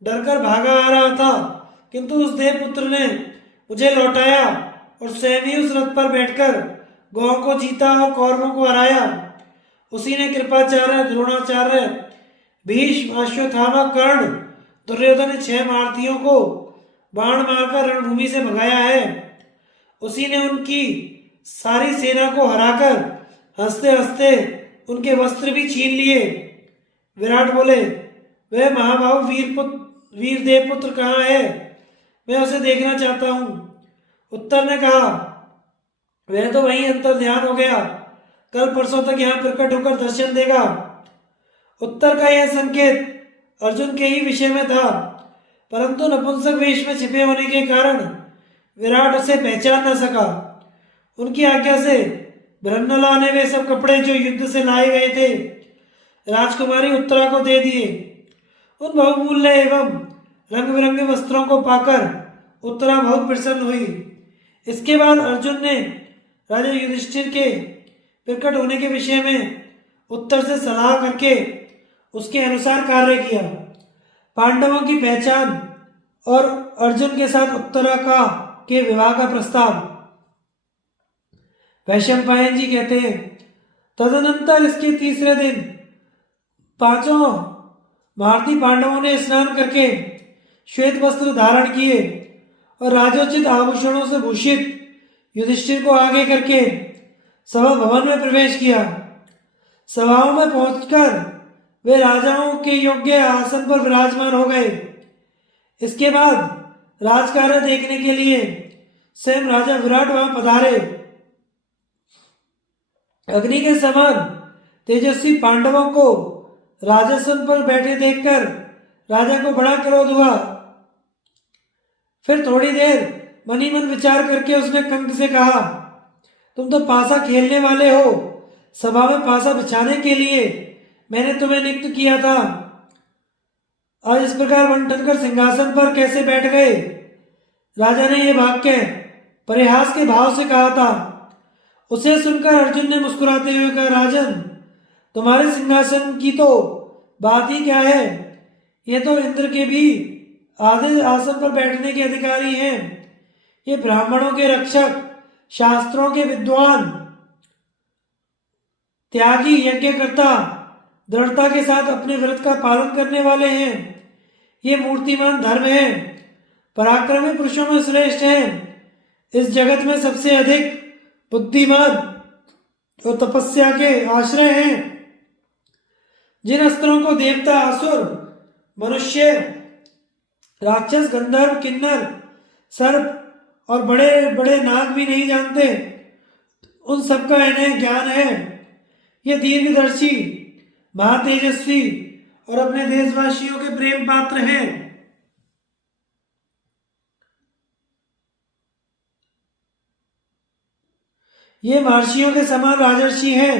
डरकर भागा आ रहा था, किंतु उस देवपुत्र ने मुझे लौटाया और स्वयं ही उस रथ पर बैठकर गौं को जीता और कौरवों को हराया। उसी ने कृपाचार्य, द्रोणाचार्य, भीष्म, अश्वत्थामा, कर्ण, दुर्योधन 6 महारथियों को बाण मारकर रणभूमि से भगाया है। उसी ने उनकी सारी सेना को हराकर हंसते हंसते उनके वस्त्र भी छीन लिए। विराट बोले, वह महाभाव वीर देवपुत्र कहाँ है? मैं उसे देखना चाहता हूं। उत्तर ने कहा, वह तो वहीं अंतर ध्यान हो गया, कल परसों तक यहाँ प्रकट होकर दर्शन देगा। उत्तर का यह संकेत अर्जुन के ही विषय में था, परंतु नपुंसक वेश में छिपे होने के कारण विराट उसे पहचान न सका। उनकी आज्ञा से ब्रह्मला ने वे सब कपड़े जो युद्ध से लाए गए थे राजकुमारी उत्तरा को दे दिए। उन बहुमूल्य एवं रंग बिरंगे वस्त्रों को पाकर उत्तरा बहुत प्रसन्न हुई। इसके बाद अर्जुन ने राजा युधिष्ठिर के प्रकट होने के विषय में उत्तर से सलाह करके उसके अनुसार कार्य किया। पांडवों की पहचान और अर्जुन के साथ उत्तरा के विवाह का प्रस्ताव। वैशंपायन जी कहते हैं, तदनंतर इसके तीसरे दिन 5 भारतीय पांडवों ने स्नान करके श्वेत वस्त्र धारण किए और राजोचित आभूषणों से भूषित युधिष्ठिर को आगे करके सभा भवन में प्रवेश किया। सभाओं में पहुंचकर वे राजाओं के योग्य आसन पर विराजमान हो गए। इसके बाद राजकार्य देखने के लिए स्वयं राजा विराट वहां पधारे। अग्नि के समान तेजस्वी पांडवों को राजासन पर बैठे देखकर राजा को बड़ा क्रोध हुआ। फिर थोड़ी देर मन ही मन विचार करके उसने कंक से कहा, तुम तो पासा खेलने वाले हो, सभा में पासा बिछाने के लिए मैंने तुम्हें नियुक्त किया था। आज इस प्रकार बंटन कर सिंहासन पर कैसे बैठ गए? राजा ने यह वाक्य परिहास के भाव से कहा था। उसे सुनकर अर्जुन ने मुस्कुराते हुए कहा, राजन, तुम्हारे सिंहासन की तो बात ही क्या है, ये तो इंद्र के भी आधे आसन पर बैठने के अधिकारी हैं। ये ब्राह्मणों के रक्षक, शास्त्रों के विद्वान, त्यागी, यज्ञकर्ता, दृढ़ता के साथ अपने व्रत का पालन करने वाले हैं। ये मूर्तिमान धर्म है, पराक्रमी पुरुषों में श्रेष्ठ हैं। इस जगत में सबसे अधिक बुद्धिमान और तपस्या के आश्रय हैं। जिन अस्त्रों को देवता, असुर, मनुष्य, राक्षस, गंधर्व, किन्नर, सर्प और बड़े बड़े नाग भी नहीं जानते, उन सबका इन्हें ज्ञान है। ये दीर्घदर्शी, महातेजस्वी और अपने देशवासियों के प्रेम पात्र हैं। ये महर्षियों के समान राजर्षि हैं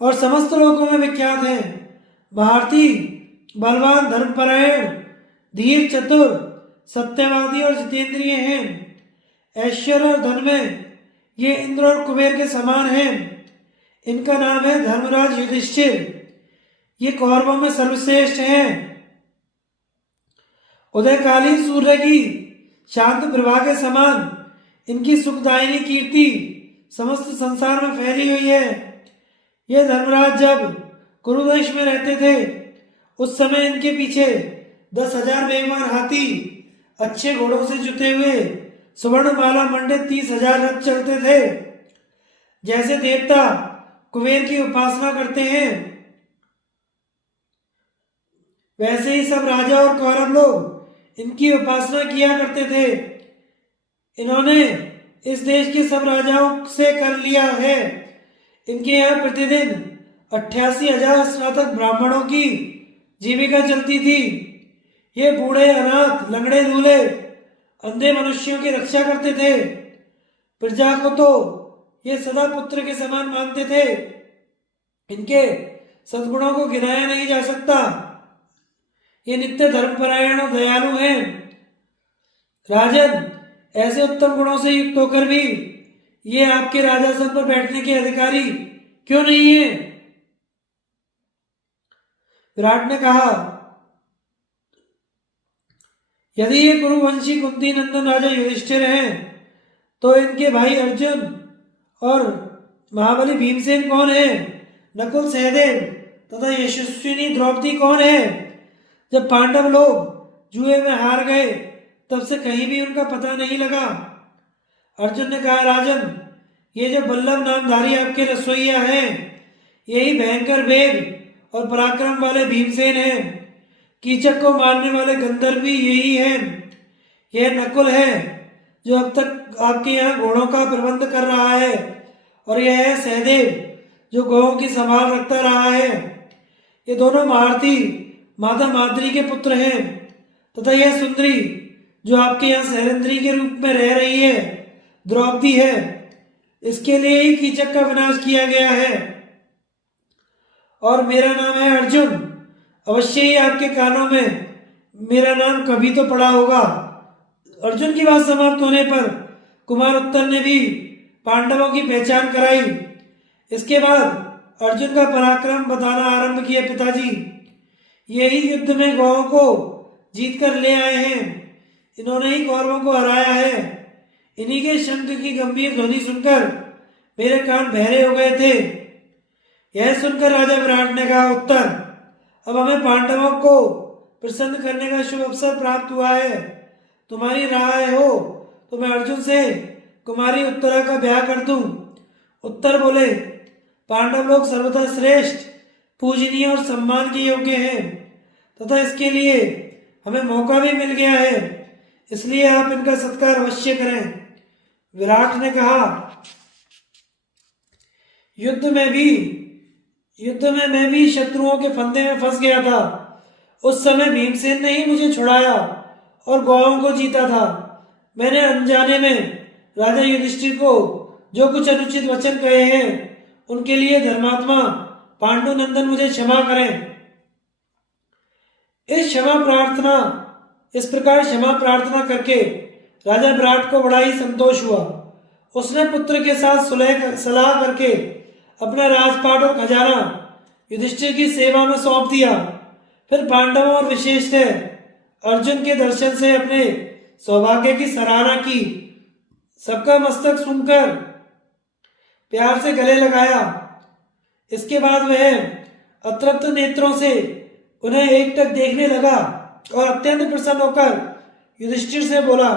और समस्त लोगों में विख्यात हैं। भारती, बलवान, धर्मपरायण, धीर, चतुर, सत्यवादी और जितेंद्रिय हैं। ऐश्वर्य और धन में ये इंद्र और कुबेर के समान हैं। इनका नाम है धर्मराज युधिष्ठिर। ये कौरवों में सर्वश्रेष्ठ हैं। उदयकालीन सूर्य की शांत प्रभा के समान इनकी सुखदायिनी कीर्ति समस्त संसार में फैली हुई है। ये धर्मराज जब कुरुदेश में रहते थे, उस समय इनके पीछे 10,000 बेईमान हाथी अच्छे घोड़ों से जुते हुए स्वर्ण माला मंडित 30,000 रथ चलते थे। जैसे देवता कुबेर की उपासना करते हैं, वैसे ही सब राजा और कौरव लोग इनकी उपासना किया करते थे। इन्होंने इस देश के सब राजाओं से कर लिया है। इनके यहाँ प्रतिदिन 88,000 स्नातक ब्राह्मणों की जीविका चलती थी। ये बूढ़े, अनाथ, लंगड़े, लूले, अंधे मनुष्यों की रक्षा करते थे। प्रजा को तो ये सदा पुत्र के समान मानते थे। इनके सद्गुणों को गिनाया नहीं जा सकता। ये नित्य धर्मपरायण और दयालु हैं। राजन, ऐसे उत्तम गुणों से युक्त होकर भी ये आपके राजासन पर बैठने के अधिकारी क्यों नहीं है? विराट ने कहा, यदि ये कुरुवंशी कुंती नंदन राजा युधिष्ठिर हैं, तो इनके भाई अर्जुन और महाबली भीमसेन कौन है? नकुल, सहदेव तथा यशस्विनी द्रौपदी कौन है? जब पांडव लोग जुए में हार गए तब से कहीं भी उनका पता नहीं लगा। अर्जुन ने कहा, राजन, ये जो बल्लभ नामधारी आपके रसोइया हैं, यही भयंकर वेग और पराक्रम वाले भीमसेन हैं। कीचक को मारने वाले गंधर्व भी यही हैं। यह नकुल है जो अब तक आपके यहाँ घोड़ों का प्रबंध कर रहा है, और यह है सहदेव जो गौओं की संभाल रखता रहा है। ये दोनों महारथी माता माद्री के पुत्र हैं, तथा यह सुंदरी जो आपके यहाँ सहरंद्री के रूप में रह रही है, द्रौपदी है। इसके लिए ही कीचक का विनाश किया गया है। और मेरा नाम है अर्जुन। अवश्य ही आपके कानों में मेरा नाम कभी तो पड़ा होगा। अर्जुन की बात समाप्त होने पर कुमार उत्तर ने भी पांडवों की पहचान कराई। इसके बाद अर्जुन का पराक्रम बताना आरंभ किया। पिताजी, यही युद्ध में गौओं को जीत कर ले आए हैं। इन्होंने ही कौरवों को हराया है। इन्हीं के शंख की गंभीर ध्वनि सुनकर मेरे कान बहरे हो गए थे। यह सुनकर राजा विराट ने कहा, उत्तर, अब हमें पांडवों को प्रसन्न करने का शुभ अवसर प्राप्त हुआ है। तुम्हारी राय हो तो मैं अर्जुन से कुमारी उत्तरा का ब्याह कर दूं। उत्तर बोले, पांडव लोग सर्वथा श्रेष्ठ, पूजनीय और सम्मान के योग्य हैं, तथा इसके लिए हमें मौका भी मिल गया है, इसलिए आप इनका सत्कार अवश्य करें। विराट ने कहा, युद्ध में मैं भी शत्रुओं के फंदे में फंस गया था। उस समय भीमसेन ने ही मुझे छुड़ाया और गौओं को जीता था। मैंने अनजाने में राजा युधिष्ठिर को जो कुछ अनुचित वचन कहे हैं, उनके लिए धर्मात्मा पांडुनंदन मुझे क्षमा करें। इस प्रकार क्षमा प्रार्थना करके राजा विराट को बड़ा ही संतोष हुआ। उसने पुत्र के साथ सलाह करके अपना राजपाट और खजाना युधिष्ठिर की सेवा में सौंप दिया। फिर पांडवों और विशेषतः अर्जुन के दर्शन से अपने सौभाग्य की सराहना की। सबका मस्तक सुनकर प्यार से गले लगाया। इसके बाद वह अतृप्त नेत्रों से उन्हें एकटक देखने लगा और अत्यंत प्रसन्न होकर युधिष्ठिर से बोला,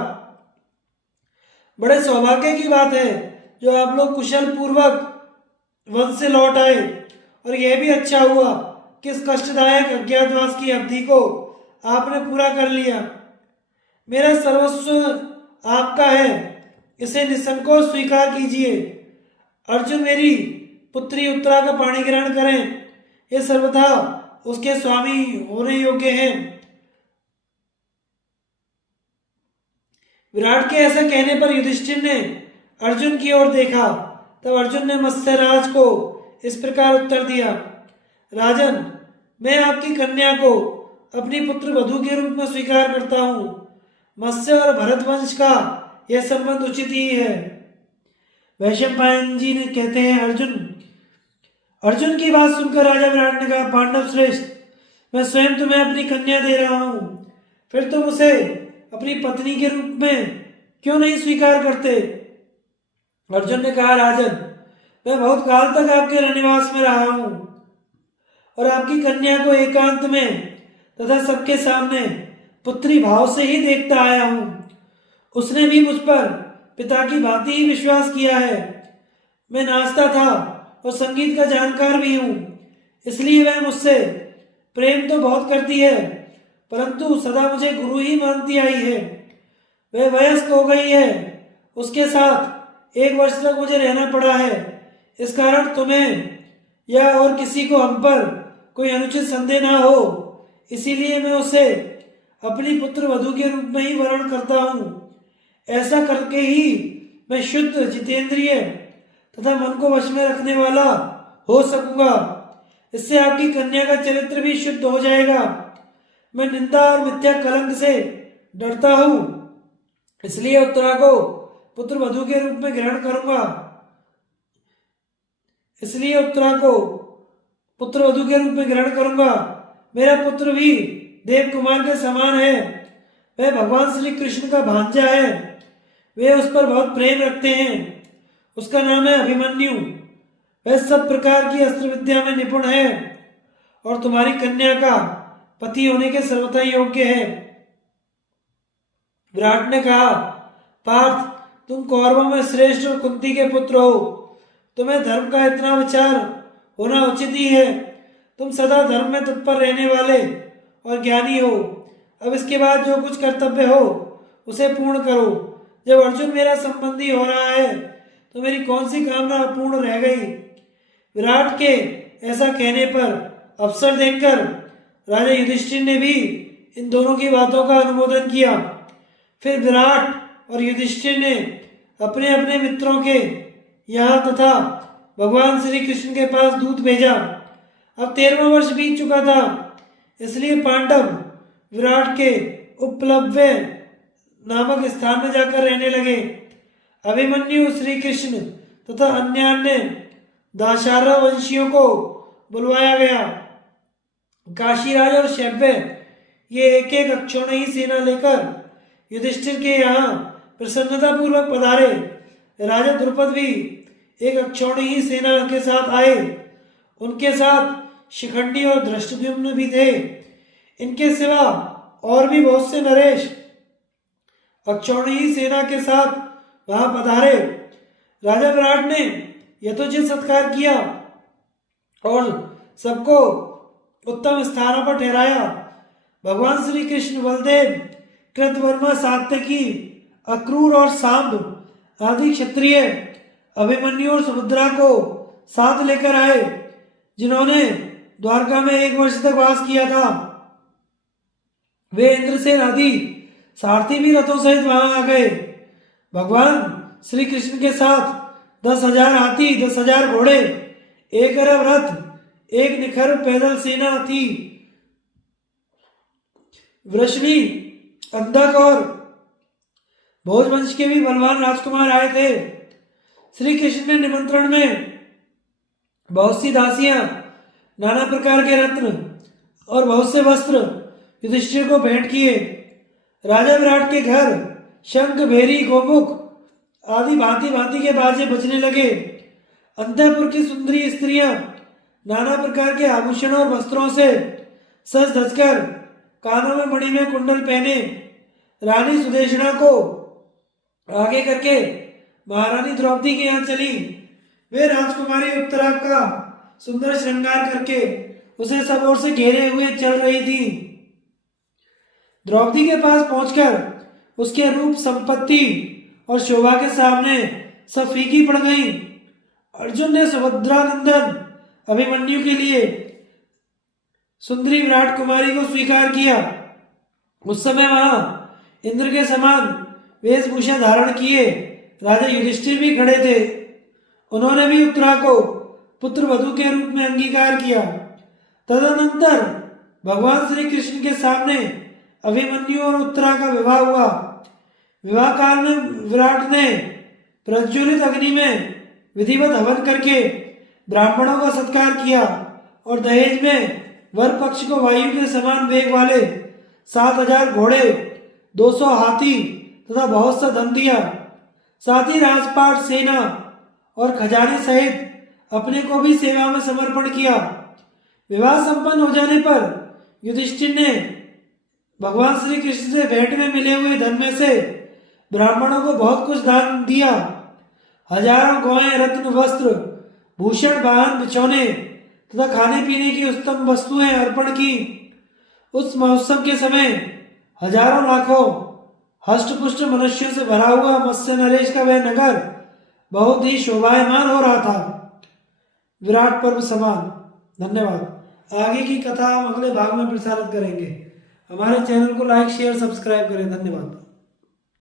बड़े सौभाग्य की बात है जो आप लोग कुशल पूर्वक वन से लौट आए, और यह भी अच्छा हुआ कि इस कष्टदायक अज्ञातवास की अवधि को आपने पूरा कर लिया। मेरा सर्वस्व आपका है, इसे निसंकोच स्वीकार कीजिए। अर्जुन मेरी पुत्री उत्तरा का पाणी ग्रहण करें, ये सर्वथा उसके स्वामी होने योग्य हैं। विराट के ऐसा कहने पर युधिष्ठिर ने अर्जुन की ओर देखा। तब अर्जुन ने मत्स्यराज को इस प्रकार उत्तर दिया, राजन, मैं आपकी कन्या को अपनी पुत्र वधू के रूप में स्वीकार करता हूँ। मत्स्य और भरत वंश का यह संबंध उचित ही है। वैशंपायन जी ने कहते हैं, अर्जुन की बात सुनकर राजा विराट ने कहा, पांडव श्रेष्ठ, मैं स्वयं तुम्हें अपनी कन्या दे रहा हूँ, फिर तुम उसे अपनी पत्नी के रूप में क्यों नहीं स्वीकार करते? अर्जुन ने कहा, राजन, मैं बहुत काल तक आपके रनिवास में रहा हूँ और आपकी कन्या को एकांत में तथा सबके सामने पुत्री भाव से ही देखता आया हूँ। उसने भी मुझ पर पिता की भांति ही विश्वास किया है। मैं नाचता था और संगीत का जानकार भी हूँ, इसलिए वह मुझसे प्रेम तो बहुत करती है, परंतु सदा मुझे गुरु ही मानती आई है। वह वयस्क हो गई है, उसके साथ 1 वर्ष तक मुझे रहना पड़ा है। इस कारण तुम्हें या और किसी को हम पर कोई अनुचित संदेह ना हो, इसीलिए मैं उसे अपनी पुत्र वधू के रूप में ही वर्ण करता हूँ। ऐसा करके ही मैं शुद्ध, जितेंद्रिय तथा मन को वश में रखने वाला हो सकूंगा। इससे आपकी कन्या का चरित्र भी शुद्ध हो जाएगा। मैं निंदा और मिथ्या कलंक से डरता हूँ, इसलिए उत्तरा को पुत्र वधू के रूप में ग्रहण करूंगा। मेरा पुत्र भी देव कुमार के समान है। वह भगवान श्री कृष्ण का भांजा है। वे उस पर बहुत प्रेम रखते हैं। उसका नाम है अभिमन्यु। वह सब प्रकार की अस्त्र विद्या में निपुण है और तुम्हारी कन्या का पति होने के सर्वथा योग्य है। विराट ने कहा, पार्थ, तुम कौरवों में श्रेष्ठ और कुंती के पुत्र हो। तुम्हें धर्म का इतना विचार होना उचित ही है। तुम सदा धर्म में तत्पर रहने वाले और ज्ञानी हो। अब इसके बाद जो कुछ कर्तव्य हो उसे पूर्ण करो। जब अर्जुन मेरा संबंधी हो रहा है तो मेरी कौन सी कामना अपूर्ण रह गई। विराट के ऐसा कहने पर अवसर देखकर राजा युधिष्ठिर ने भी इन दोनों की बातों का अनुमोदन किया। फिर विराट और युधिष्ठिर ने अपने अपने मित्रों के यहाँ तथा भगवान श्री कृष्ण के पास दूत भेजा। अब 13वां वर्ष बीत चुका था, इसलिए पांडव विराट के उपलब्ध नामक स्थान में जाकर रहने लगे। अभिमन्यु, श्री कृष्ण तथा अन्य दाशारा वंशियों को बुलवाया गया। काशीराज और शैव्य ये एक एक अक्षौणी सेना लेकर युधिष्ठिर के यहाँ प्रसन्नता पूर्वक पधारे। राजा द्रुपद भी एक अक्षौणी ही सेना के साथ आए। उनके साथ शिखंडी और धृष्टद्युम्न भी थे। इनके सिवा और भी बहुत से नरेश अक्षौणी ही सेना के साथ वहां पधारे। राजा विराट ने यथोचित सत्कार किया और सबको उत्तम स्थानों पर ठहराया। भगवान श्री कृष्ण, बलदेव, कृतवर्मा, सात्यकी, अक्रूर और सांब आदि क्षत्रिय अभिमन्यु और सुभद्रा को साथ लेकर आए, जिन्होंने द्वारका में 1 वर्ष तक वास किया था। वे इंद्रसेन आदि सारथी भी रथों सहित वहां आ गए। भगवान श्री कृष्ण के साथ 10,000 हाथी, 10,000 घोड़े, 1 अरब रथ, 1 निखर पैदल सेना थी। वृषणी, अंधक और भोजवंश के भी बलवान राजकुमार आए थे। श्री कृष्ण ने निमंत्रण में बहुत सी दासियां, नाना प्रकार के रत्न और बहुत से वस्त्र युधिष्ठिर को भेंट किए। राजा विराट के घर शंख, भेरी, गोमुख आदि भांति भांति के बाजे बजने लगे। अंतःपुर की सुंदरी स्त्रियां नाना प्रकार के आभूषणों और वस्त्रों से सज धजकर, कानों में मणि में कुंडल पहने, रानी सुदेशना को आगे करके महारानी द्रौपदी के यहाँ चली। वे राजकुमारी उत्तरा का सुंदर श्रृंगार करके उसे सब ओर से घेरे हुए चल रही थी। द्रौपदी के पास पहुंचकर उसके रूप, संपत्ति और शोभा के सामने सब फीकी पड़ गई। अर्जुन ने सुभद्रा नंदन अभिमन्यु के लिए सुंदरी विराट कुमारी को स्वीकार किया। उस समय वहां इंद्र के समान वेशभूषा धारण किए राजा युधिष्ठिर भी खड़े थे। उन्होंने भी उत्तरा को पुत्र वधू के रूप में अंगीकार किया। तदनंतर भगवान श्री कृष्ण के सामने अभिमन्यु और उत्तरा का विवाह हुआ। विवाह काल में विराट ने प्रज्वलित अग्नि में विधिवत हवन करके ब्राह्मणों का सत्कार किया और दहेज में वर पक्ष को वायु के समान वेग वाले 7,000 घोड़े, 200 हाथी तथा बहुत सा धन दिया। साथ ही राजपाट, सेना और खजाने सहित अपने को भी सेवा में समर्पण किया। विवाह संपन्न हो जाने पर युधिष्ठिर ने भगवान श्री कृष्ण से भेंट में मिले हुए धन में से ब्राह्मणों को बहुत कुछ दान दिया। हजारों गौएं, रत्न, वस्त्र, भूषण, वाहन, बिछौने तथा खाने पीने की उत्तम वस्तुएं अर्पण की। उस महोत्सव के समय हजारों लाखों हष्ट-पुष्ट मनुष्यों से भरा हुआ मत्स्य नरेश का वह नगर बहुत ही शोभायमान हो रहा था, विराट पर्व समान। धन्यवाद। आगे की कथा हम अगले भाग में प्रसारित करेंगे। हमारे चैनल को लाइक, शेयर, सब्सक्राइब करें। धन्यवाद।